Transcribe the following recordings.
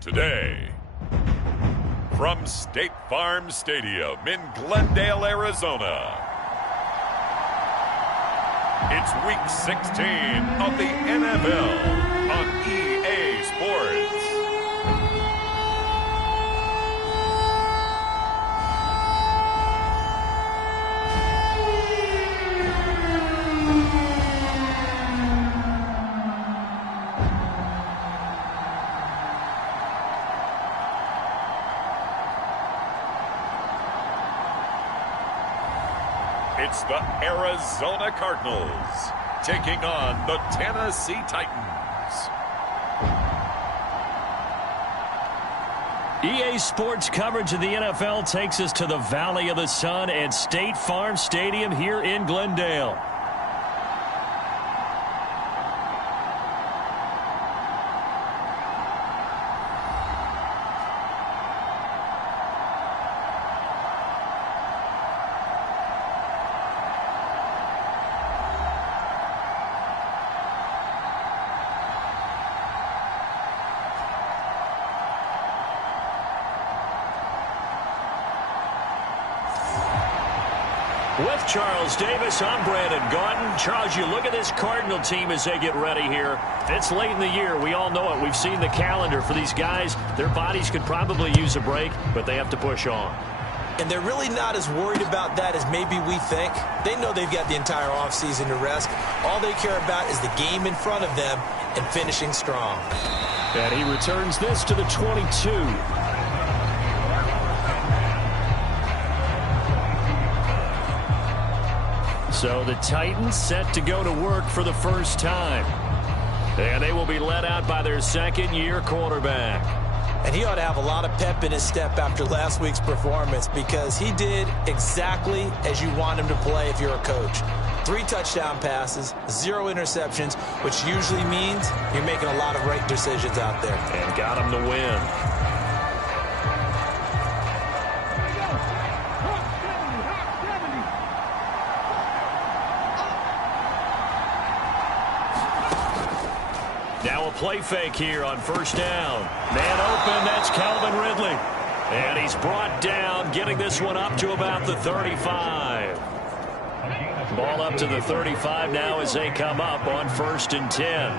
Today, from State Farm Stadium in Glendale, Arizona, it's Week 16 of the NFL on EA Sports. It's the Arizona Cardinals taking on the Tennessee Titans. EA Sports coverage of the NFL takes us to the Valley of the Sun at State Farm Stadium here in Glendale. With Charles Davis, I'm Brandon Gaudin. Charles, you look at this Cardinal team as they get ready here. It's late in the year. We all know it. We've seen the calendar for these guys. Their bodies could probably use a break, but they have to push on. And they're really not as worried about that as maybe we think. They know they've got the entire offseason to rest. All they care about is the game in front of them and finishing strong. And he returns this to the 22. So the Titans set to go to work for the first time. And they will be led out by their second-year quarterback. And he ought to have a lot of pep in his step after last week's performance because he did exactly as you want him to play if you're a coach. 3 touchdown passes, 0 interceptions, which usually means you're making a lot of right decisions out there. And got him to win. Now a play fake here on first down. Man open, that's Calvin Ridley. And he's brought down, getting this one up to about the 35. Ball up to the 35 now as they come up on 1st and 10.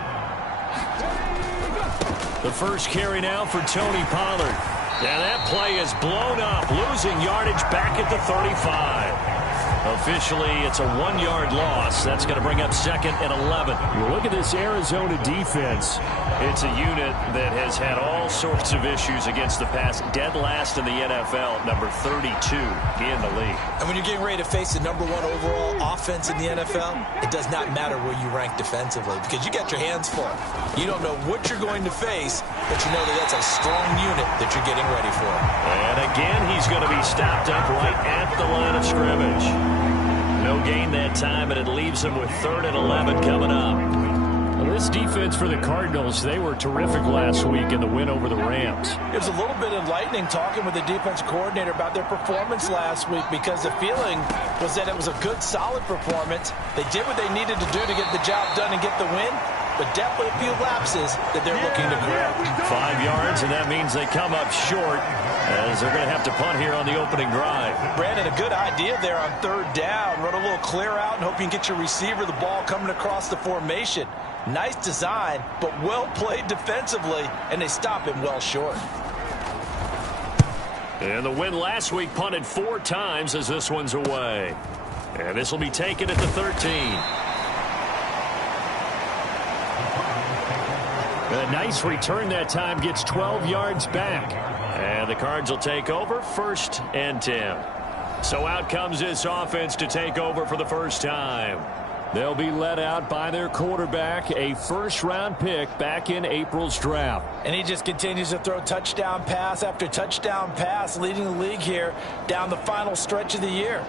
The first carry now for Tony Pollard. And that play is blown up, losing yardage back at the 35. Officially, it's a 1-yard loss. That's going to bring up 2nd and 11. You look at this Arizona defense. It's a unit that has had all sorts of issues against the pass. Dead last in the NFL, number 32 in the league. And when you're getting ready to face the number 1 overall offense in the NFL, it does not matter where you rank defensively because you got your hands full. You don't know what you're going to face, but you know that that's a strong unit that you're getting ready for. And again, he's going to be stopped up right at the line of scrimmage. No gain that time, and it leaves them with 3rd and 11 coming up. Well, this defense for the Cardinals, they were terrific last week in the win over the Rams. It was a little bit enlightening talking with the defense coordinator about their performance last week because the feeling was that it was a good, solid performance. They did what they needed to do to get the job done and get the win, but definitely a few lapses that they're looking to correct. 5 yards, and that means they come up short as they're going to have to punt here on the opening drive. Brandon, a good idea there on 3rd down. Run a little clear out and hope you can get your receiver the ball coming across the formation. Nice design, but well played defensively, and they stop him well short. And the win last week punted 4 times as this one's away. And this will be taken at the 13. A nice return that time, gets 12 yards back. And the Cards will take over 1st and 10. So out comes this offense to take over for the first time. They'll be led out by their quarterback, a 1st-round pick back in April's draft. And he just continues to throw touchdown pass after touchdown pass, leading the league here down the final stretch of the year.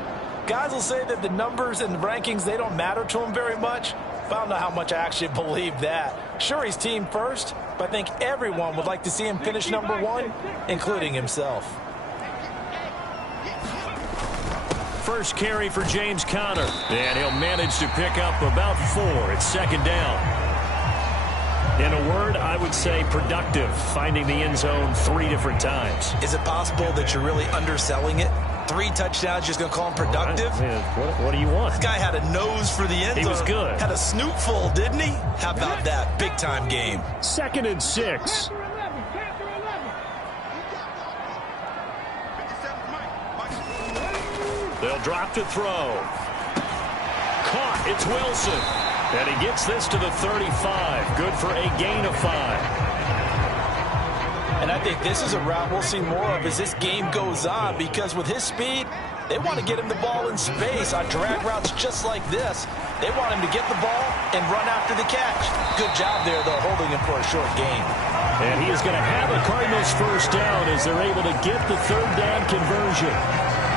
Guys will say that the numbers and the rankings, they don't matter to him very much. But I don't know how much I actually believe that. Sure, he's team first, but I think everyone would like to see him finish number 1, including himself. First carry for James Conner. And he'll manage to pick up about 4. It's 2nd down. In a word, I would say productive, finding the end zone 3 different times. Is it possible that you're really underselling it? 3 touchdowns, just going to call him productive? What do you want? This guy had a nose for the end zone. He was good. Had a snoot full, didn't he? How about that? Big-time game. 2nd and 6. They'll drop to throw. Caught. It's Wilson. And he gets this to the 35. Good for a gain of 5. And I think this is a route we'll see more of as this game goes on, because with his speed, they want to get him the ball in space on drag routes just like this. They want him to get the ball and run after the catch. Good job there, though, holding him for a short gain. And he is going to have a Cardinals first down as they're able to get the 3rd down conversion.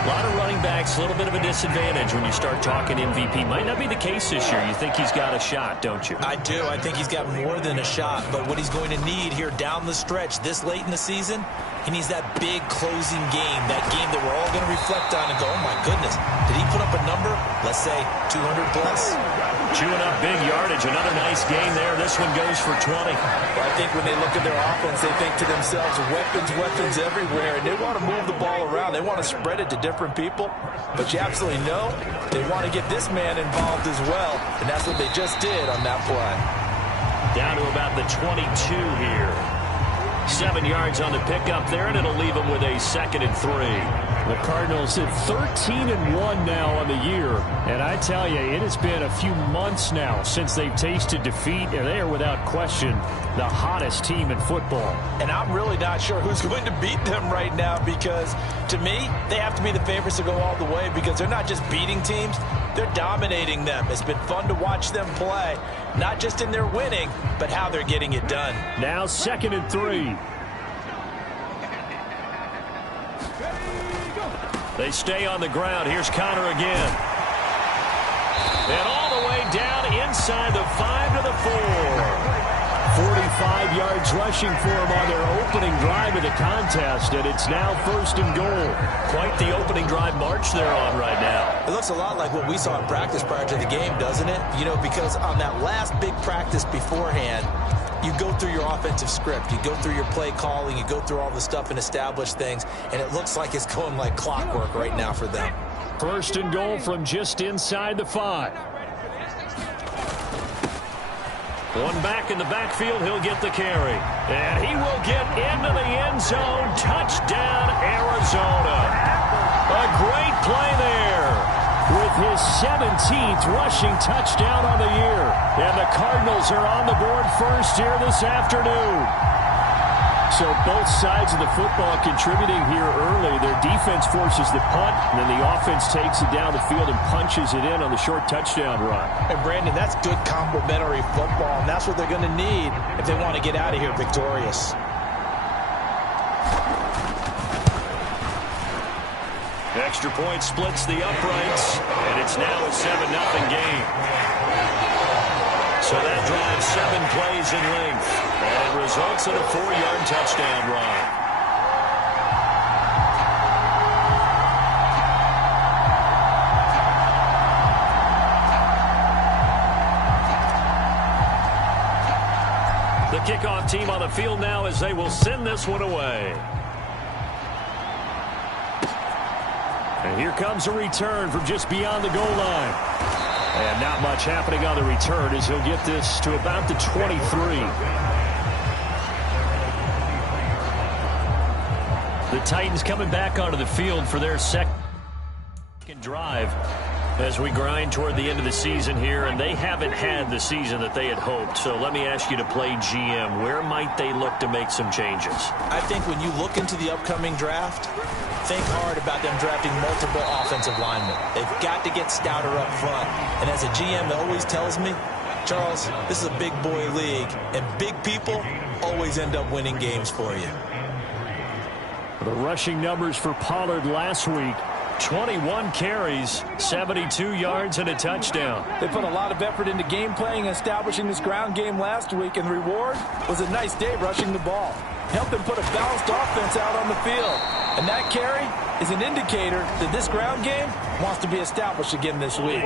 A lot of running backs, a little bit of a disadvantage when you start talking MVP. Might not be the case this year. You think he's got a shot, don't you? I do. I think he's got more than a shot. But what he's going to need here down the stretch this late in the season, he needs that big closing game, that game that we're all going to reflect on and go, oh, my goodness, did he put up a number, let's say, 200 plus? Chewing up big yardage. Another nice gain there. This one goes for 20. Well, I think when they look at their offense, they think to themselves, weapons everywhere, and they want to move the ball around. They want to spread it to different people. But you absolutely know they want to get this man involved as well, and that's what they just did on that play. Down to about the 22 here. 7 yards on the pickup there, and it'll leave them with a 2nd and 3. The Cardinals at 13-1 now on the year. And I tell you, it has been a few months now since they've tasted defeat, and they are without question the hottest team in football. And I'm really not sure who's going to beat them right now, because to me, they have to be the favorites to go all the way, because they're not just beating teams, they're dominating them. It's been fun to watch them play, not just in their winning, but how they're getting it done. Now 2nd and 3. They stay on the ground. Here's Connor again. And all the way down inside the 5 to the 4. 45 yards rushing for him on their opening drive of the contest, and it's now 1st and goal. Quite the opening drive march they're on right now. It looks a lot like what we saw in practice prior to the game, doesn't it? You know, because on that last big practice beforehand, you go through your offensive script, you go through your play calling, you go through all the stuff and establish things, and it looks like it's going like clockwork right now for them. 1st and goal from just inside the 5. One back in the backfield, he'll get the carry. And he will get into the end zone. Touchdown, Arizona. A great play there with his 17th rushing touchdown on the year. And the Cardinals are on the board first here this afternoon. So both sides of the football contributing here early. Their defense forces the punt, and then the offense takes it down the field and punches it in on the short touchdown run. And Brandon, that's good complementary football, and that's what they're going to need if they want to get out of here victorious. Extra point splits the uprights, and it's now a 7-0 game. So that drives 7 plays in length, and it results in a 4-yard touchdown run. The kickoff team on the field now as they will send this one away. And here comes a return from just beyond the goal line. And not much happening on the return as he'll get this to about the 23. The Titans coming back onto the field for their second drive as we grind toward the end of the season here, and they haven't had the season that they had hoped. So let me ask you to play GM. Where might they look to make some changes? I think when you look into the upcoming draft, think hard about them drafting multiple offensive linemen. They've got to get stouter up front. And as a GM that always tells me, Charles, this is a big boy league, and big people always end up winning games for you. The rushing numbers for Pollard last week, 21 carries, 72 yards, and a touchdown. They put a lot of effort into game playing and establishing this ground game last week, and the reward was a nice day rushing the ball. Helped them put a balanced offense out on the field. And that carry is an indicator that this ground game wants to be established again this week.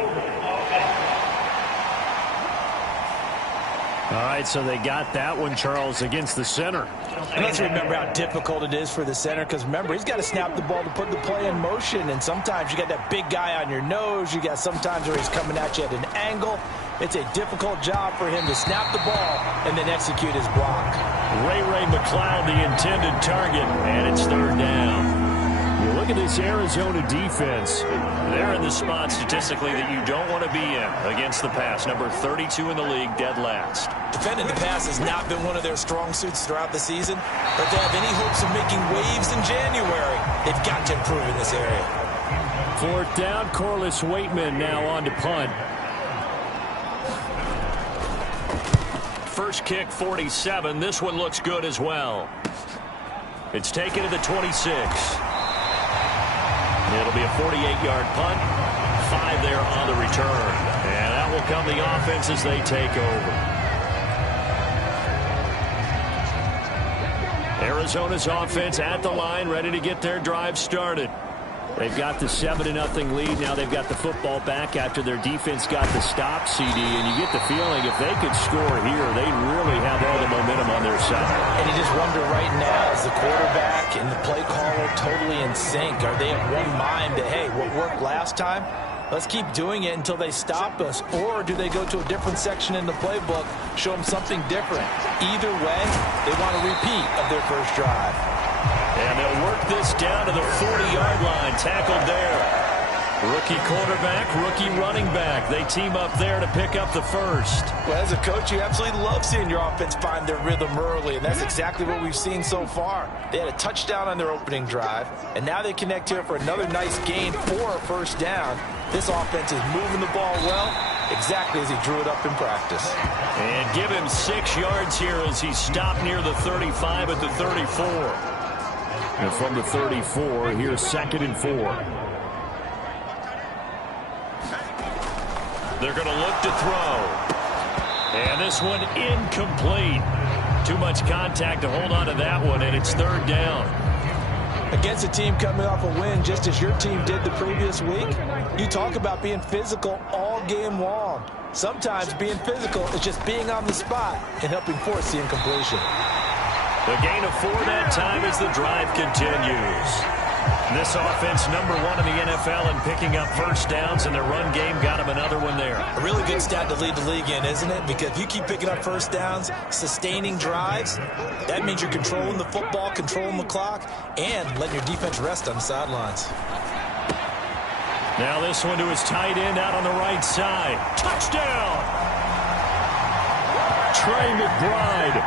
All right, so they got that one, Charles, against the center. And let's remember how difficult it is for the center, because remember, he's got to snap the ball to put the play in motion, and sometimes you got that big guy on your nose. You got sometimes where he's coming at you at an angle. It's a difficult job for him to snap the ball and then execute his block. Ray McLeod, the intended target, and it's third down. You look at this Arizona defense. They're in the spot statistically that you don't want to be in against the pass. Number 32 in the league, dead last. Defending the pass has not been one of their strong suits throughout the season, but if they have any hopes of making waves in January, they've got to improve in this area. Fourth down, Corliss Waitman now on to punt. First kick, 47. This one looks good as well. It's taken to the 26. It'll be a 48-yard punt. 5 there on the return. And that will come the offense as they take over. Arizona's offense at the line, ready to get their drive started. They've got the 7-0 lead. Now they've got the football back after their defense got the stop, CD. And you get the feeling if they could score here, they'd really have all the momentum on their side. And you just wonder right now, is the quarterback and the play caller totally in sync? Are they of one mind that, hey, what worked last time, let's keep doing it until they stop us? Or do they go to a different section in the playbook, show them something different? Either way, they want a repeat of their first drive. And they'll work this down to the 40-yard line. Tackled there. Rookie quarterback, rookie running back. They team up there to pick up the first. Well, as a coach, you absolutely love seeing your offense find their rhythm early, and that's exactly what we've seen so far. They had a touchdown on their opening drive, and now they connect here for another nice gain for a first down. This offense is moving the ball well, exactly as he drew it up in practice. And give him 6 yards here as he stopped near the 35 at the 34. And from the 34, here's 2nd and 4. They're going to look to throw. And this one incomplete. Too much contact to hold on to that one, and it's 3rd down. Against a team coming off a win just as your team did the previous week, you talk about being physical all game long. Sometimes being physical is just being on the spot and helping force the incompletion. The gain of 4 that time as the drive continues. This offense number 1 in the NFL in picking up first downs, and their run game got them another one there. A really good stat to lead the league in, isn't it? Because if you keep picking up first downs, sustaining drives, that means you're controlling the football, controlling the clock, and letting your defense rest on the sidelines. Now this one to his tight end out on the right side. Touchdown! Trey McBride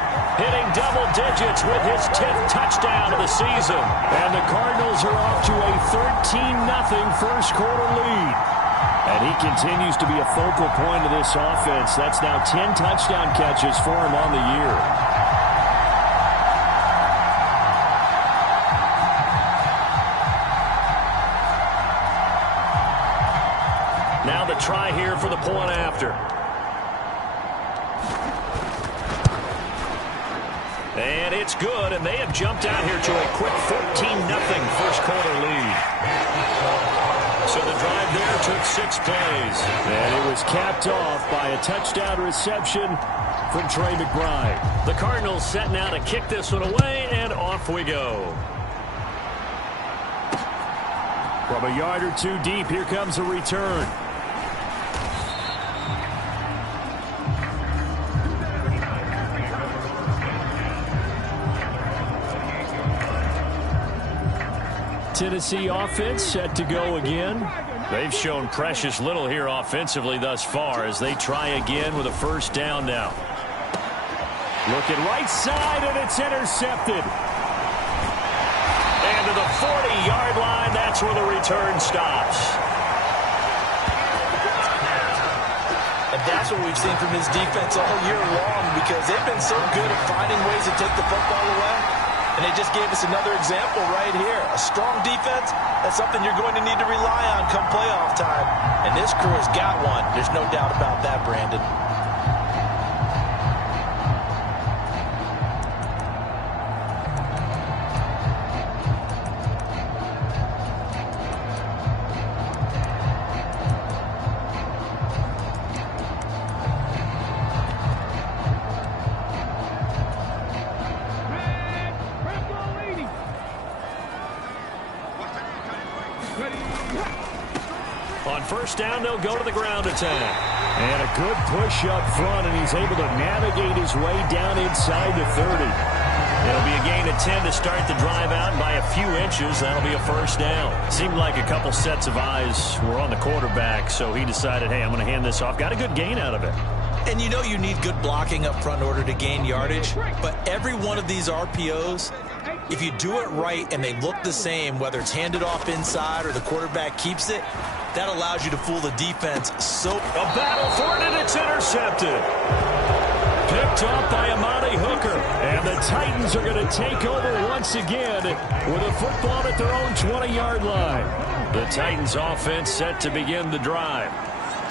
hitting double digits with his 10th touchdown of the season. And the Cardinals are off to a 13-0 first quarter lead. And he continues to be a focal point of this offense. That's now 10 touchdown catches for him on the year. Now the try here for the point after. And it's good, and they have jumped out here to a quick 14-0 first quarter lead. So the drive there took 6 plays. And it was capped off by a touchdown reception from Trey McBride. The Cardinals set now to kick this one away, and off we go. From a yard or 2 deep, here comes a return. Tennessee offense set to go again. They've shown precious little here offensively thus far as they try again with a first down now. Looking right side, and it's intercepted. And to the 40-yard line, that's where the return stops. And that's what we've seen from this defense all year long, because they've been so good at finding ways to take the football away. And they just gave us another example right here. A strong defense, that's something you're going to need to rely on come playoff time. And this crew has got one. There's no doubt about that, Brandon. first down, they'll go to the ground attack. And a good push up front, and he's able to navigate his way down inside the 30. It'll be a gain of 10 to start the drive out, and by a few inches, that'll be a first down. Seemed like a couple sets of eyes were on the quarterback, so he decided, hey, I'm going to hand this off. Got a good gain out of it. And you know you need good blocking up front in order to gain yardage, but every one of these RPOs, if you do it right and they look the same, whether it's handed off inside or the quarterback keeps it, that allows you to fool the defense. So a battle for it, and it's intercepted. Picked off by Amani Hooker. And the Titans are going to take over once again with a football at their own 20-yard line. The Titans offense set to begin the drive.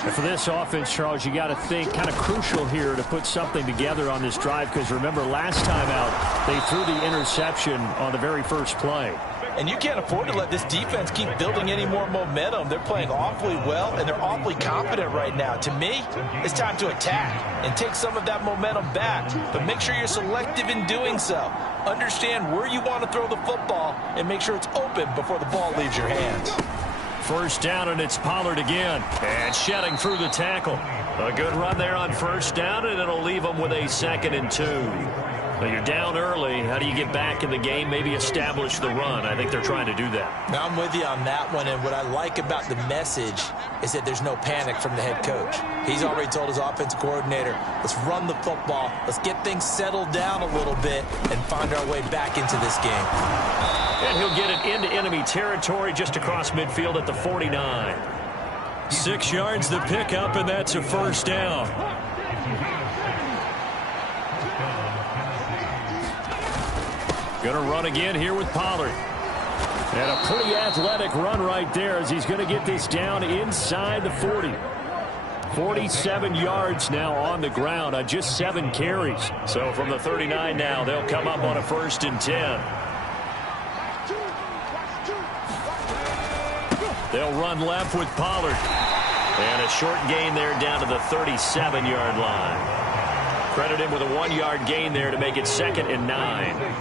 And for this offense, Charles, you got to think kind of crucial here to put something together on this drive, because remember last time out they threw the interception on the very first play. And you can't afford to let this defense keep building any more momentum. They're playing awfully well, and they're awfully confident right now. To me, it's time to attack and take some of that momentum back. But make sure you're selective in doing so. Understand where you want to throw the football and make sure it's open before the ball leaves your hands. First down, and it's Pollard again. And shedding through the tackle. A good run there on first down, and it'll leave them with a 2nd and 2. But you're down early. How do you get back in the game? Maybe establish the run. I think they're trying to do that. Now I'm with you on that one, and what I like about the message is that there's no panic from the head coach. He's already told his offensive coordinator, let's run the football, let's get things settled down a little bit and find our way back into this game. And he'll get it into enemy territory just across midfield at the 49. 6 yards the pickup, and that's a first down. Going to run again here with Pollard. And a pretty athletic run right there as he's going to get this down inside the 40. 47 yards now on the ground on just 7 carries. So from the 39 now, they'll come up on a 1st and 10. They'll run left with Pollard. And a short gain there down to the 37-yard line. Credit him with a 1-yard gain there to make it 2nd and 9.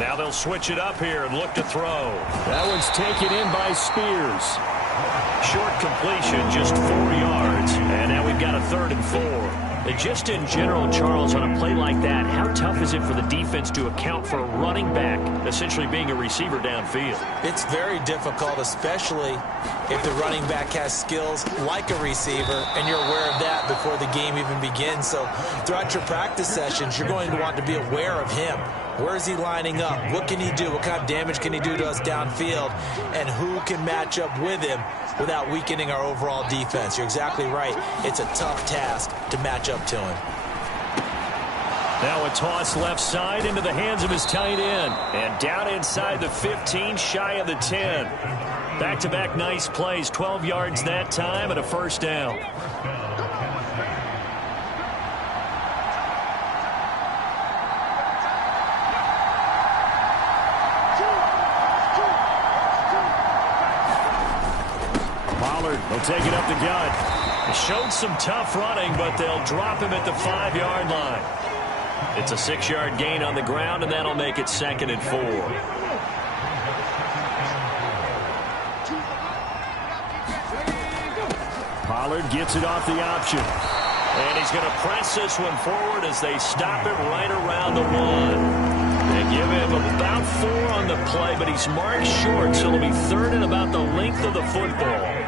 Now they'll switch it up here and look to throw. That one's taken in by Spears. Short completion, just 4 yards. And now we've got a 3rd and 4. And just in general, Charles, on a play like that, how tough is it for the defense to account for a running back essentially being a receiver downfield? It's very difficult, especially if the running back has skills like a receiver, and you're aware of that before the game even begins. So throughout your practice sessions, you're going to want to be aware of him. Where is he lining up? What can he do? What kind of damage can he do to us downfield? And who can match up with him without weakening our overall defense? You're exactly right. It's a tough task to match up to him. Now a toss left side into the hands of his tight end. And down inside the 15, shy of the 10. Back-to-back nice plays, 12 yards that time and a first down. They'll take it up the gut. He showed some tough running, but they'll drop him at the 5-yard line. It's a 6-yard gain on the ground, and that'll make it 2nd and 4. Pollard gets it off the option. And he's going to press this one forward as they stop it right around the 1. They give him about 4 on the play, but he's marked short, so it'll be 3rd and about the length of the football.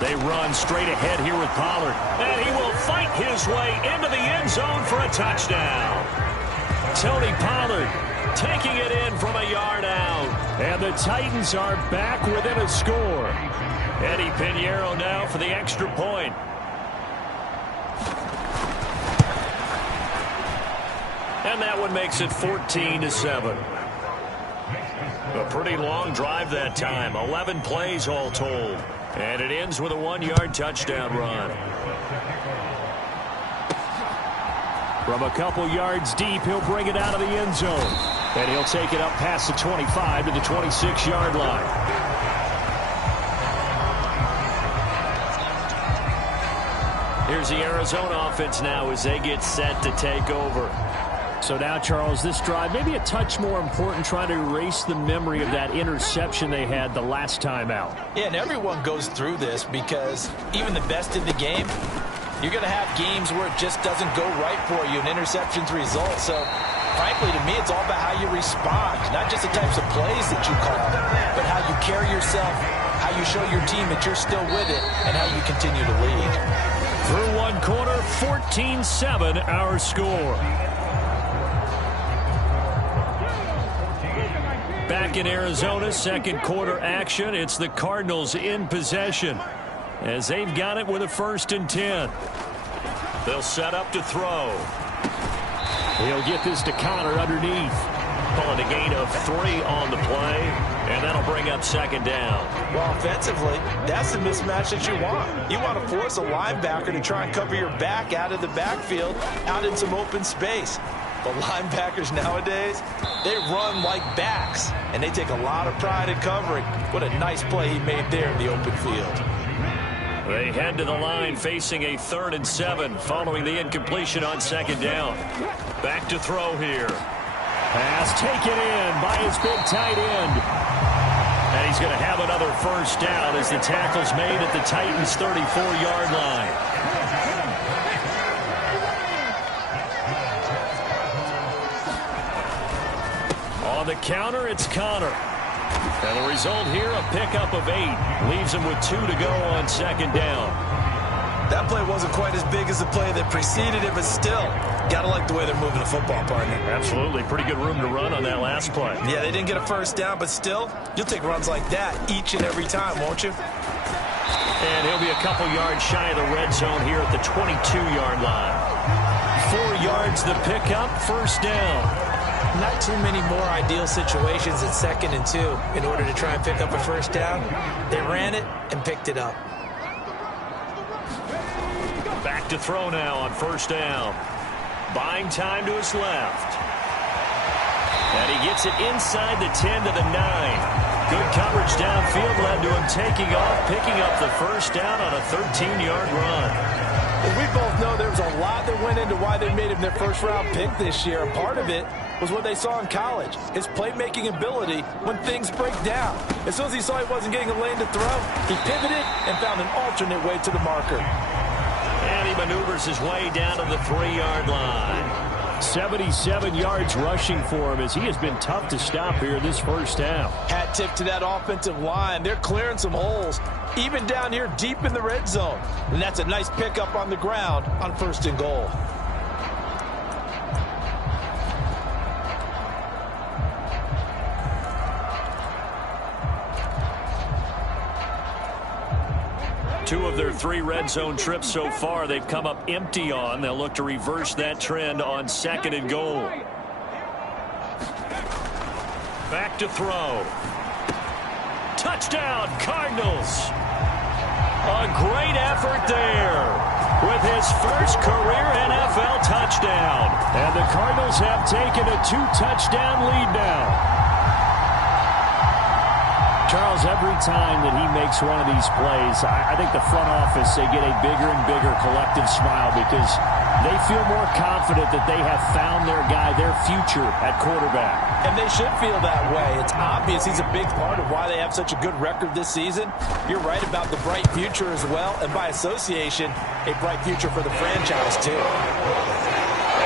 They run straight ahead here with Pollard. And he will fight his way into the end zone for a touchdown. Tony Pollard taking it in from a yard out. And the Titans are back within a score. Eddie Pinheiro now for the extra point. And that one makes it 14-7. A pretty long drive that time. 11 plays all told. And it ends with a 1-yard touchdown run. From a couple yards deep, he'll bring it out of the end zone. And he'll take it up past the 25 to the 26-yard line. Here's the Arizona offense now as they get set to take over. So now, Charles, this drive maybe a touch more important, trying to erase the memory of that interception they had the last time out. Yeah, and everyone goes through this because even the best in the game, you're going to have games where it just doesn't go right for you, and interceptions result. So, frankly, to me, it's all about how you respond, not just the types of plays that you call, but how you carry yourself, how you show your team that you're still with it, and how you continue to lead. Through one quarter, 14-7 our score. Back in Arizona, second quarter action. It's the Cardinals in possession as they've got it with a 1st and 10. They'll set up to throw. He'll get this to Connor underneath. Pulling a gain of 3 on the play, and that'll bring up 2nd down. Well, offensively, that's the mismatch that you want. You want to force a linebacker to try and cover your back out of the backfield, out in some open space. The linebackers nowadays, they run like backs, and they take a lot of pride in covering. What a nice play he made there in the open field. They head to the line facing a 3rd and 7 following the incompletion on 2nd down. Back to throw here. Pass taken in by his big tight end. And he's going to have another 1st down as the tackle's made at the Titans' 34-yard line. On the counter, it's Connor. And the result here, a pickup of 8. Leaves him with 2 to go on 2nd down. That play wasn't quite as big as the play that preceded it, but still, gotta like the way they're moving the football, partner. Absolutely. Pretty good room to run on that last play. Yeah, they didn't get a 1st down, but still, you'll take runs like that each and every time, won't you? And he'll be a couple yards shy of the red zone here at the 22-yard line. 4 yards the pickup, 1st down. Not too many more ideal situations at 2nd and 2 in order to try and pick up a 1st down. They ran it and picked it up. Back to throw now on 1st down. Buying time to his left. And he gets it inside the 10 to the 9. Good coverage downfield led to him taking off, picking up the 1st down on a 13-yard run. Well, we both know there was a lot that went into why they made him their 1st-round pick this year. And part of it was what they saw in college, his playmaking ability when things break down. As soon as he saw he wasn't getting a lane to throw, he pivoted and found an alternate way to the marker. And he maneuvers his way down to the 3-yard line. 77 yards rushing for him as he has been tough to stop here this 1st half. Hat tip to that offensive line. They're clearing some holes, even down here deep in the red zone. And that's a nice pickup on the ground on 1st and goal. Two of their 3 red zone trips so far, they've come up empty on. They'll look to reverse that trend on 2nd and goal. Back to throw. Touchdown, Cardinals. A great effort there with his 1st career NFL touchdown. And the Cardinals have taken a 2-touchdown lead now. Charles, every time that he makes one of these plays, I think the front office, they get a bigger and bigger collective smile because they feel more confident that they have found their guy, their future at quarterback. And they should feel that way. It's obvious he's a big part of why they have such a good record this season. You're right about the bright future as well, and by association, a bright future for the franchise too.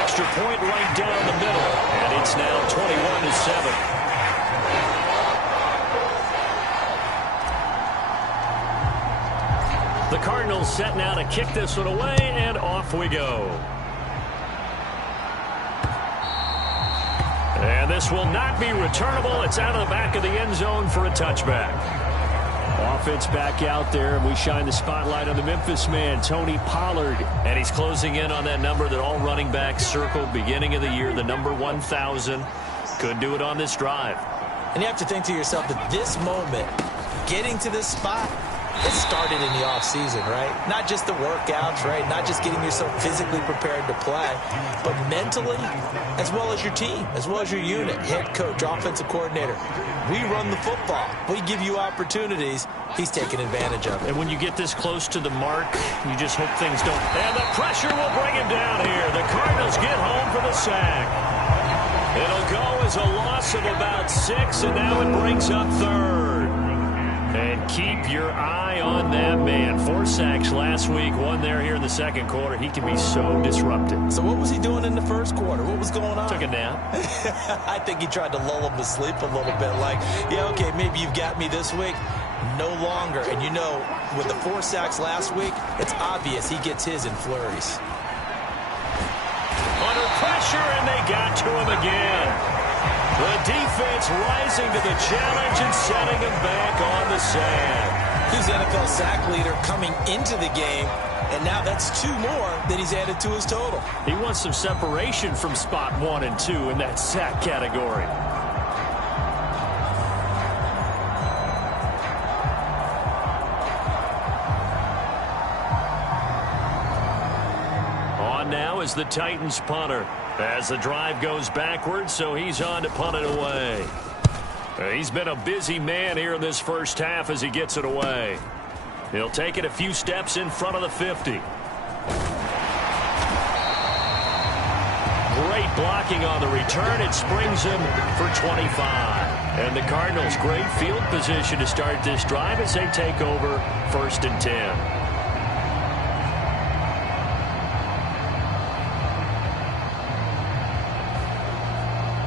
Extra point right down the middle, and it's now 21-7. The Cardinals set now to kick this one away, and off we go. And this will not be returnable. It's out of the back of the end zone for a touchback. Offense back out there, and we shine the spotlight on the Memphis man, Tony Pollard. And he's closing in on that number that all running backs circled beginning of the year, the number 1,000. Could do it on this drive. And you have to think to yourself that this moment, getting to this spot, it started in the offseason, right? Not just the workouts, right? Not just getting yourself physically prepared to play, but mentally, as well as your team, as well as your unit, head coach, offensive coordinator. We run the football. We give you opportunities. He's taking advantage of it. And when you get this close to the mark, you just hope things don't. And the pressure will bring him down here. The Cardinals get home for the sack. It'll go as a loss of about 6, and now it brings up 3rd. And keep your eye on that man. 4 sacks last week, 1 there here in the second quarter. He can be so disruptive. So what was he doing in the first quarter? What was going on? Took a nap. I think he tried to lull him to sleep a little bit. Like, yeah, okay, maybe you've got me this week. No longer. And you know, with the 4 sacks last week, it's obvious he gets his in flurries. Under pressure, and they got to him again. The defense rising to the challenge and setting him back on the sand. He's NFL sack leader coming into the game, and now that's 2 more that he's added to his total. He wants some separation from spot 1 and 2 in that sack category. On now is the Titans punter. As the drive goes backwards, so he's on to punt it away. He's been a busy man here in this first half as he gets it away. He'll take it a few steps in front of the 50. Great blocking on the return. It springs him for 25. And the Cardinals, great field position to start this drive as they take over 1st and 10.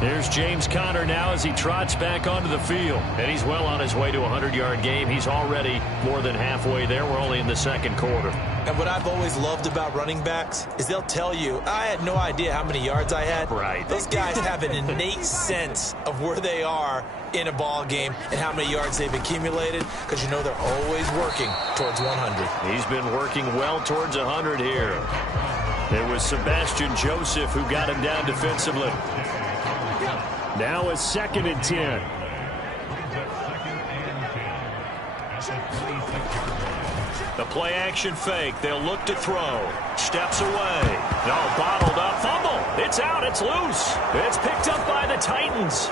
Here's James Conner now as he trots back onto the field. And he's well on his way to a 100-yard game. He's already more than halfway there. We're only in the second quarter. And what I've always loved about running backs is they'll tell you, I had no idea how many yards I had. Right. Those guys have an innate sense of where they are in a ball game and how many yards they've accumulated, because you know they're always working towards 100. He's been working well towards 100 here. It was Sebastian Joseph who got him down defensively. Now a 2nd and 10. The play action fake. They'll look to throw. Steps away. No, bottled up. Fumble. It's out. It's loose. It's picked up by the Titans.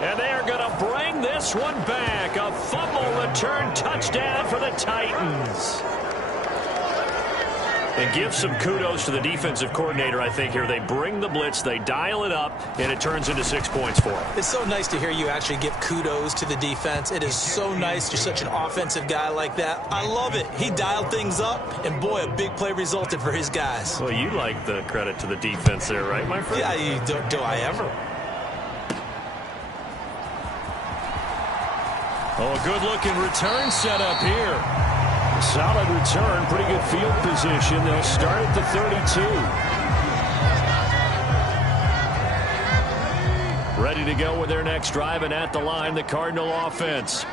And they are going to bring this one back. A fumble return touchdown for the Titans. And give some kudos to the defensive coordinator, I think, here. They bring the blitz, they dial it up, and it turns into 6 points for them. It's so nice to hear you actually give kudos to the defense. It is so nice. You're such an offensive guy like that. I love it. He dialed things up, and boy, a big play resulted for his guys. Well, you like the credit to the defense there, right, my friend? Yeah, do I ever? Oh, a good-looking return set up here. Solid return, pretty good field position. They'll start at the 32. Ready to go with their next drive, and at the line, the Cardinal offense.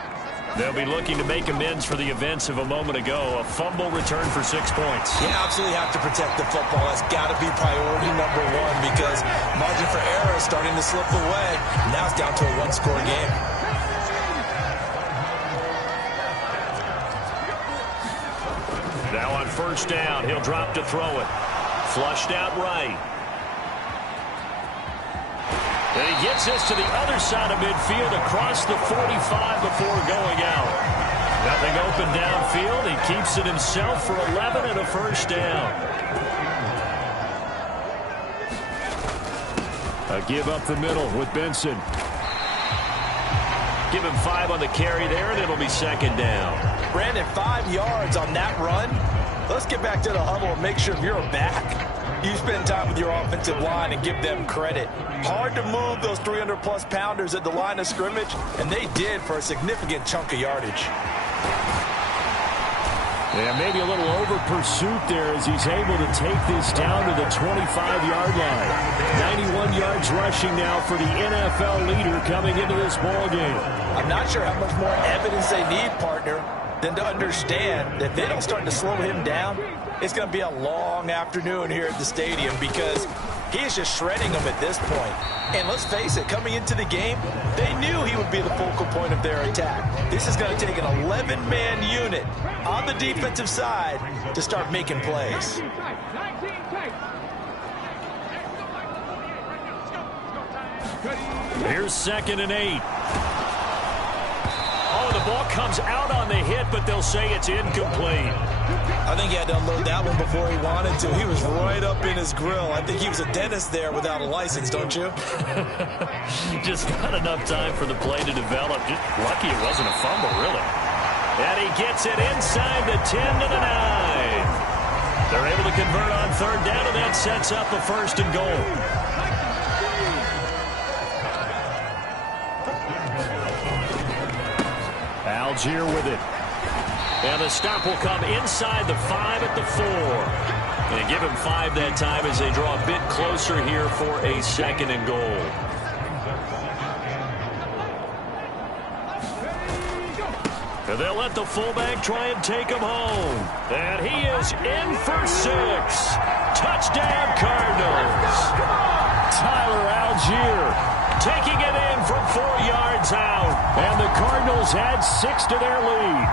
They'll be looking to make amends for the events of a moment ago. A fumble return for 6 points. You absolutely have to protect the football. That's got to be priority number 1, because margin for error is starting to slip away. Now it's down to a 1-score game. Now on 1st down, he'll drop to throw it. Flushed out right. And he gets this to the other side of midfield across the 45 before going out. Nothing open downfield. He keeps it himself for 11 and a 1st down. A give up the middle with Benson. Give him 5 on the carry there, and it'll be 2nd down. Brandon, 5 yards on that run. Let's get back to the huddle and make sure you're back. You spend time with your offensive line and give them credit. Hard to move those 300-plus pounders at the line of scrimmage, and they did for a significant chunk of yardage. Yeah, maybe a little over pursuit there as he's able to take this down to the 25-yard line. 91 yards rushing now for the NFL leader coming into this ball game. I'm not sure how much more evidence they need, partner, than to understand that if they don't start to slow him down, it's going to be a long afternoon here at the stadium because he is just shredding them at this point. And let's face it, coming into the game, they knew he would be the focal point of their attack. This is going to take an 11-man unit on the defensive side to start making plays. Here's 2nd and 8. Oh, the ball comes out on the hit, but they'll say it's incomplete. I think he had to unload that one before he wanted to. He was right up in his grill. I think he was a dentist there without a license, don't you? Just not enough time for the play to develop. Just lucky it wasn't a fumble, really. And he gets it inside the 10 to the 9. They're able to convert on 3rd down, and that sets up a 1st and goal. Algier with it. And the stop will come inside the 5 at the 4. And give him 5 that time as they draw a bit closer here for a 2nd and goal. And they'll let the fullback try and take him home. And he is in for 6. Touchdown, Cardinals. Tyler Algier taking it in from 4 yards out. And the Cardinals add 6 to their lead.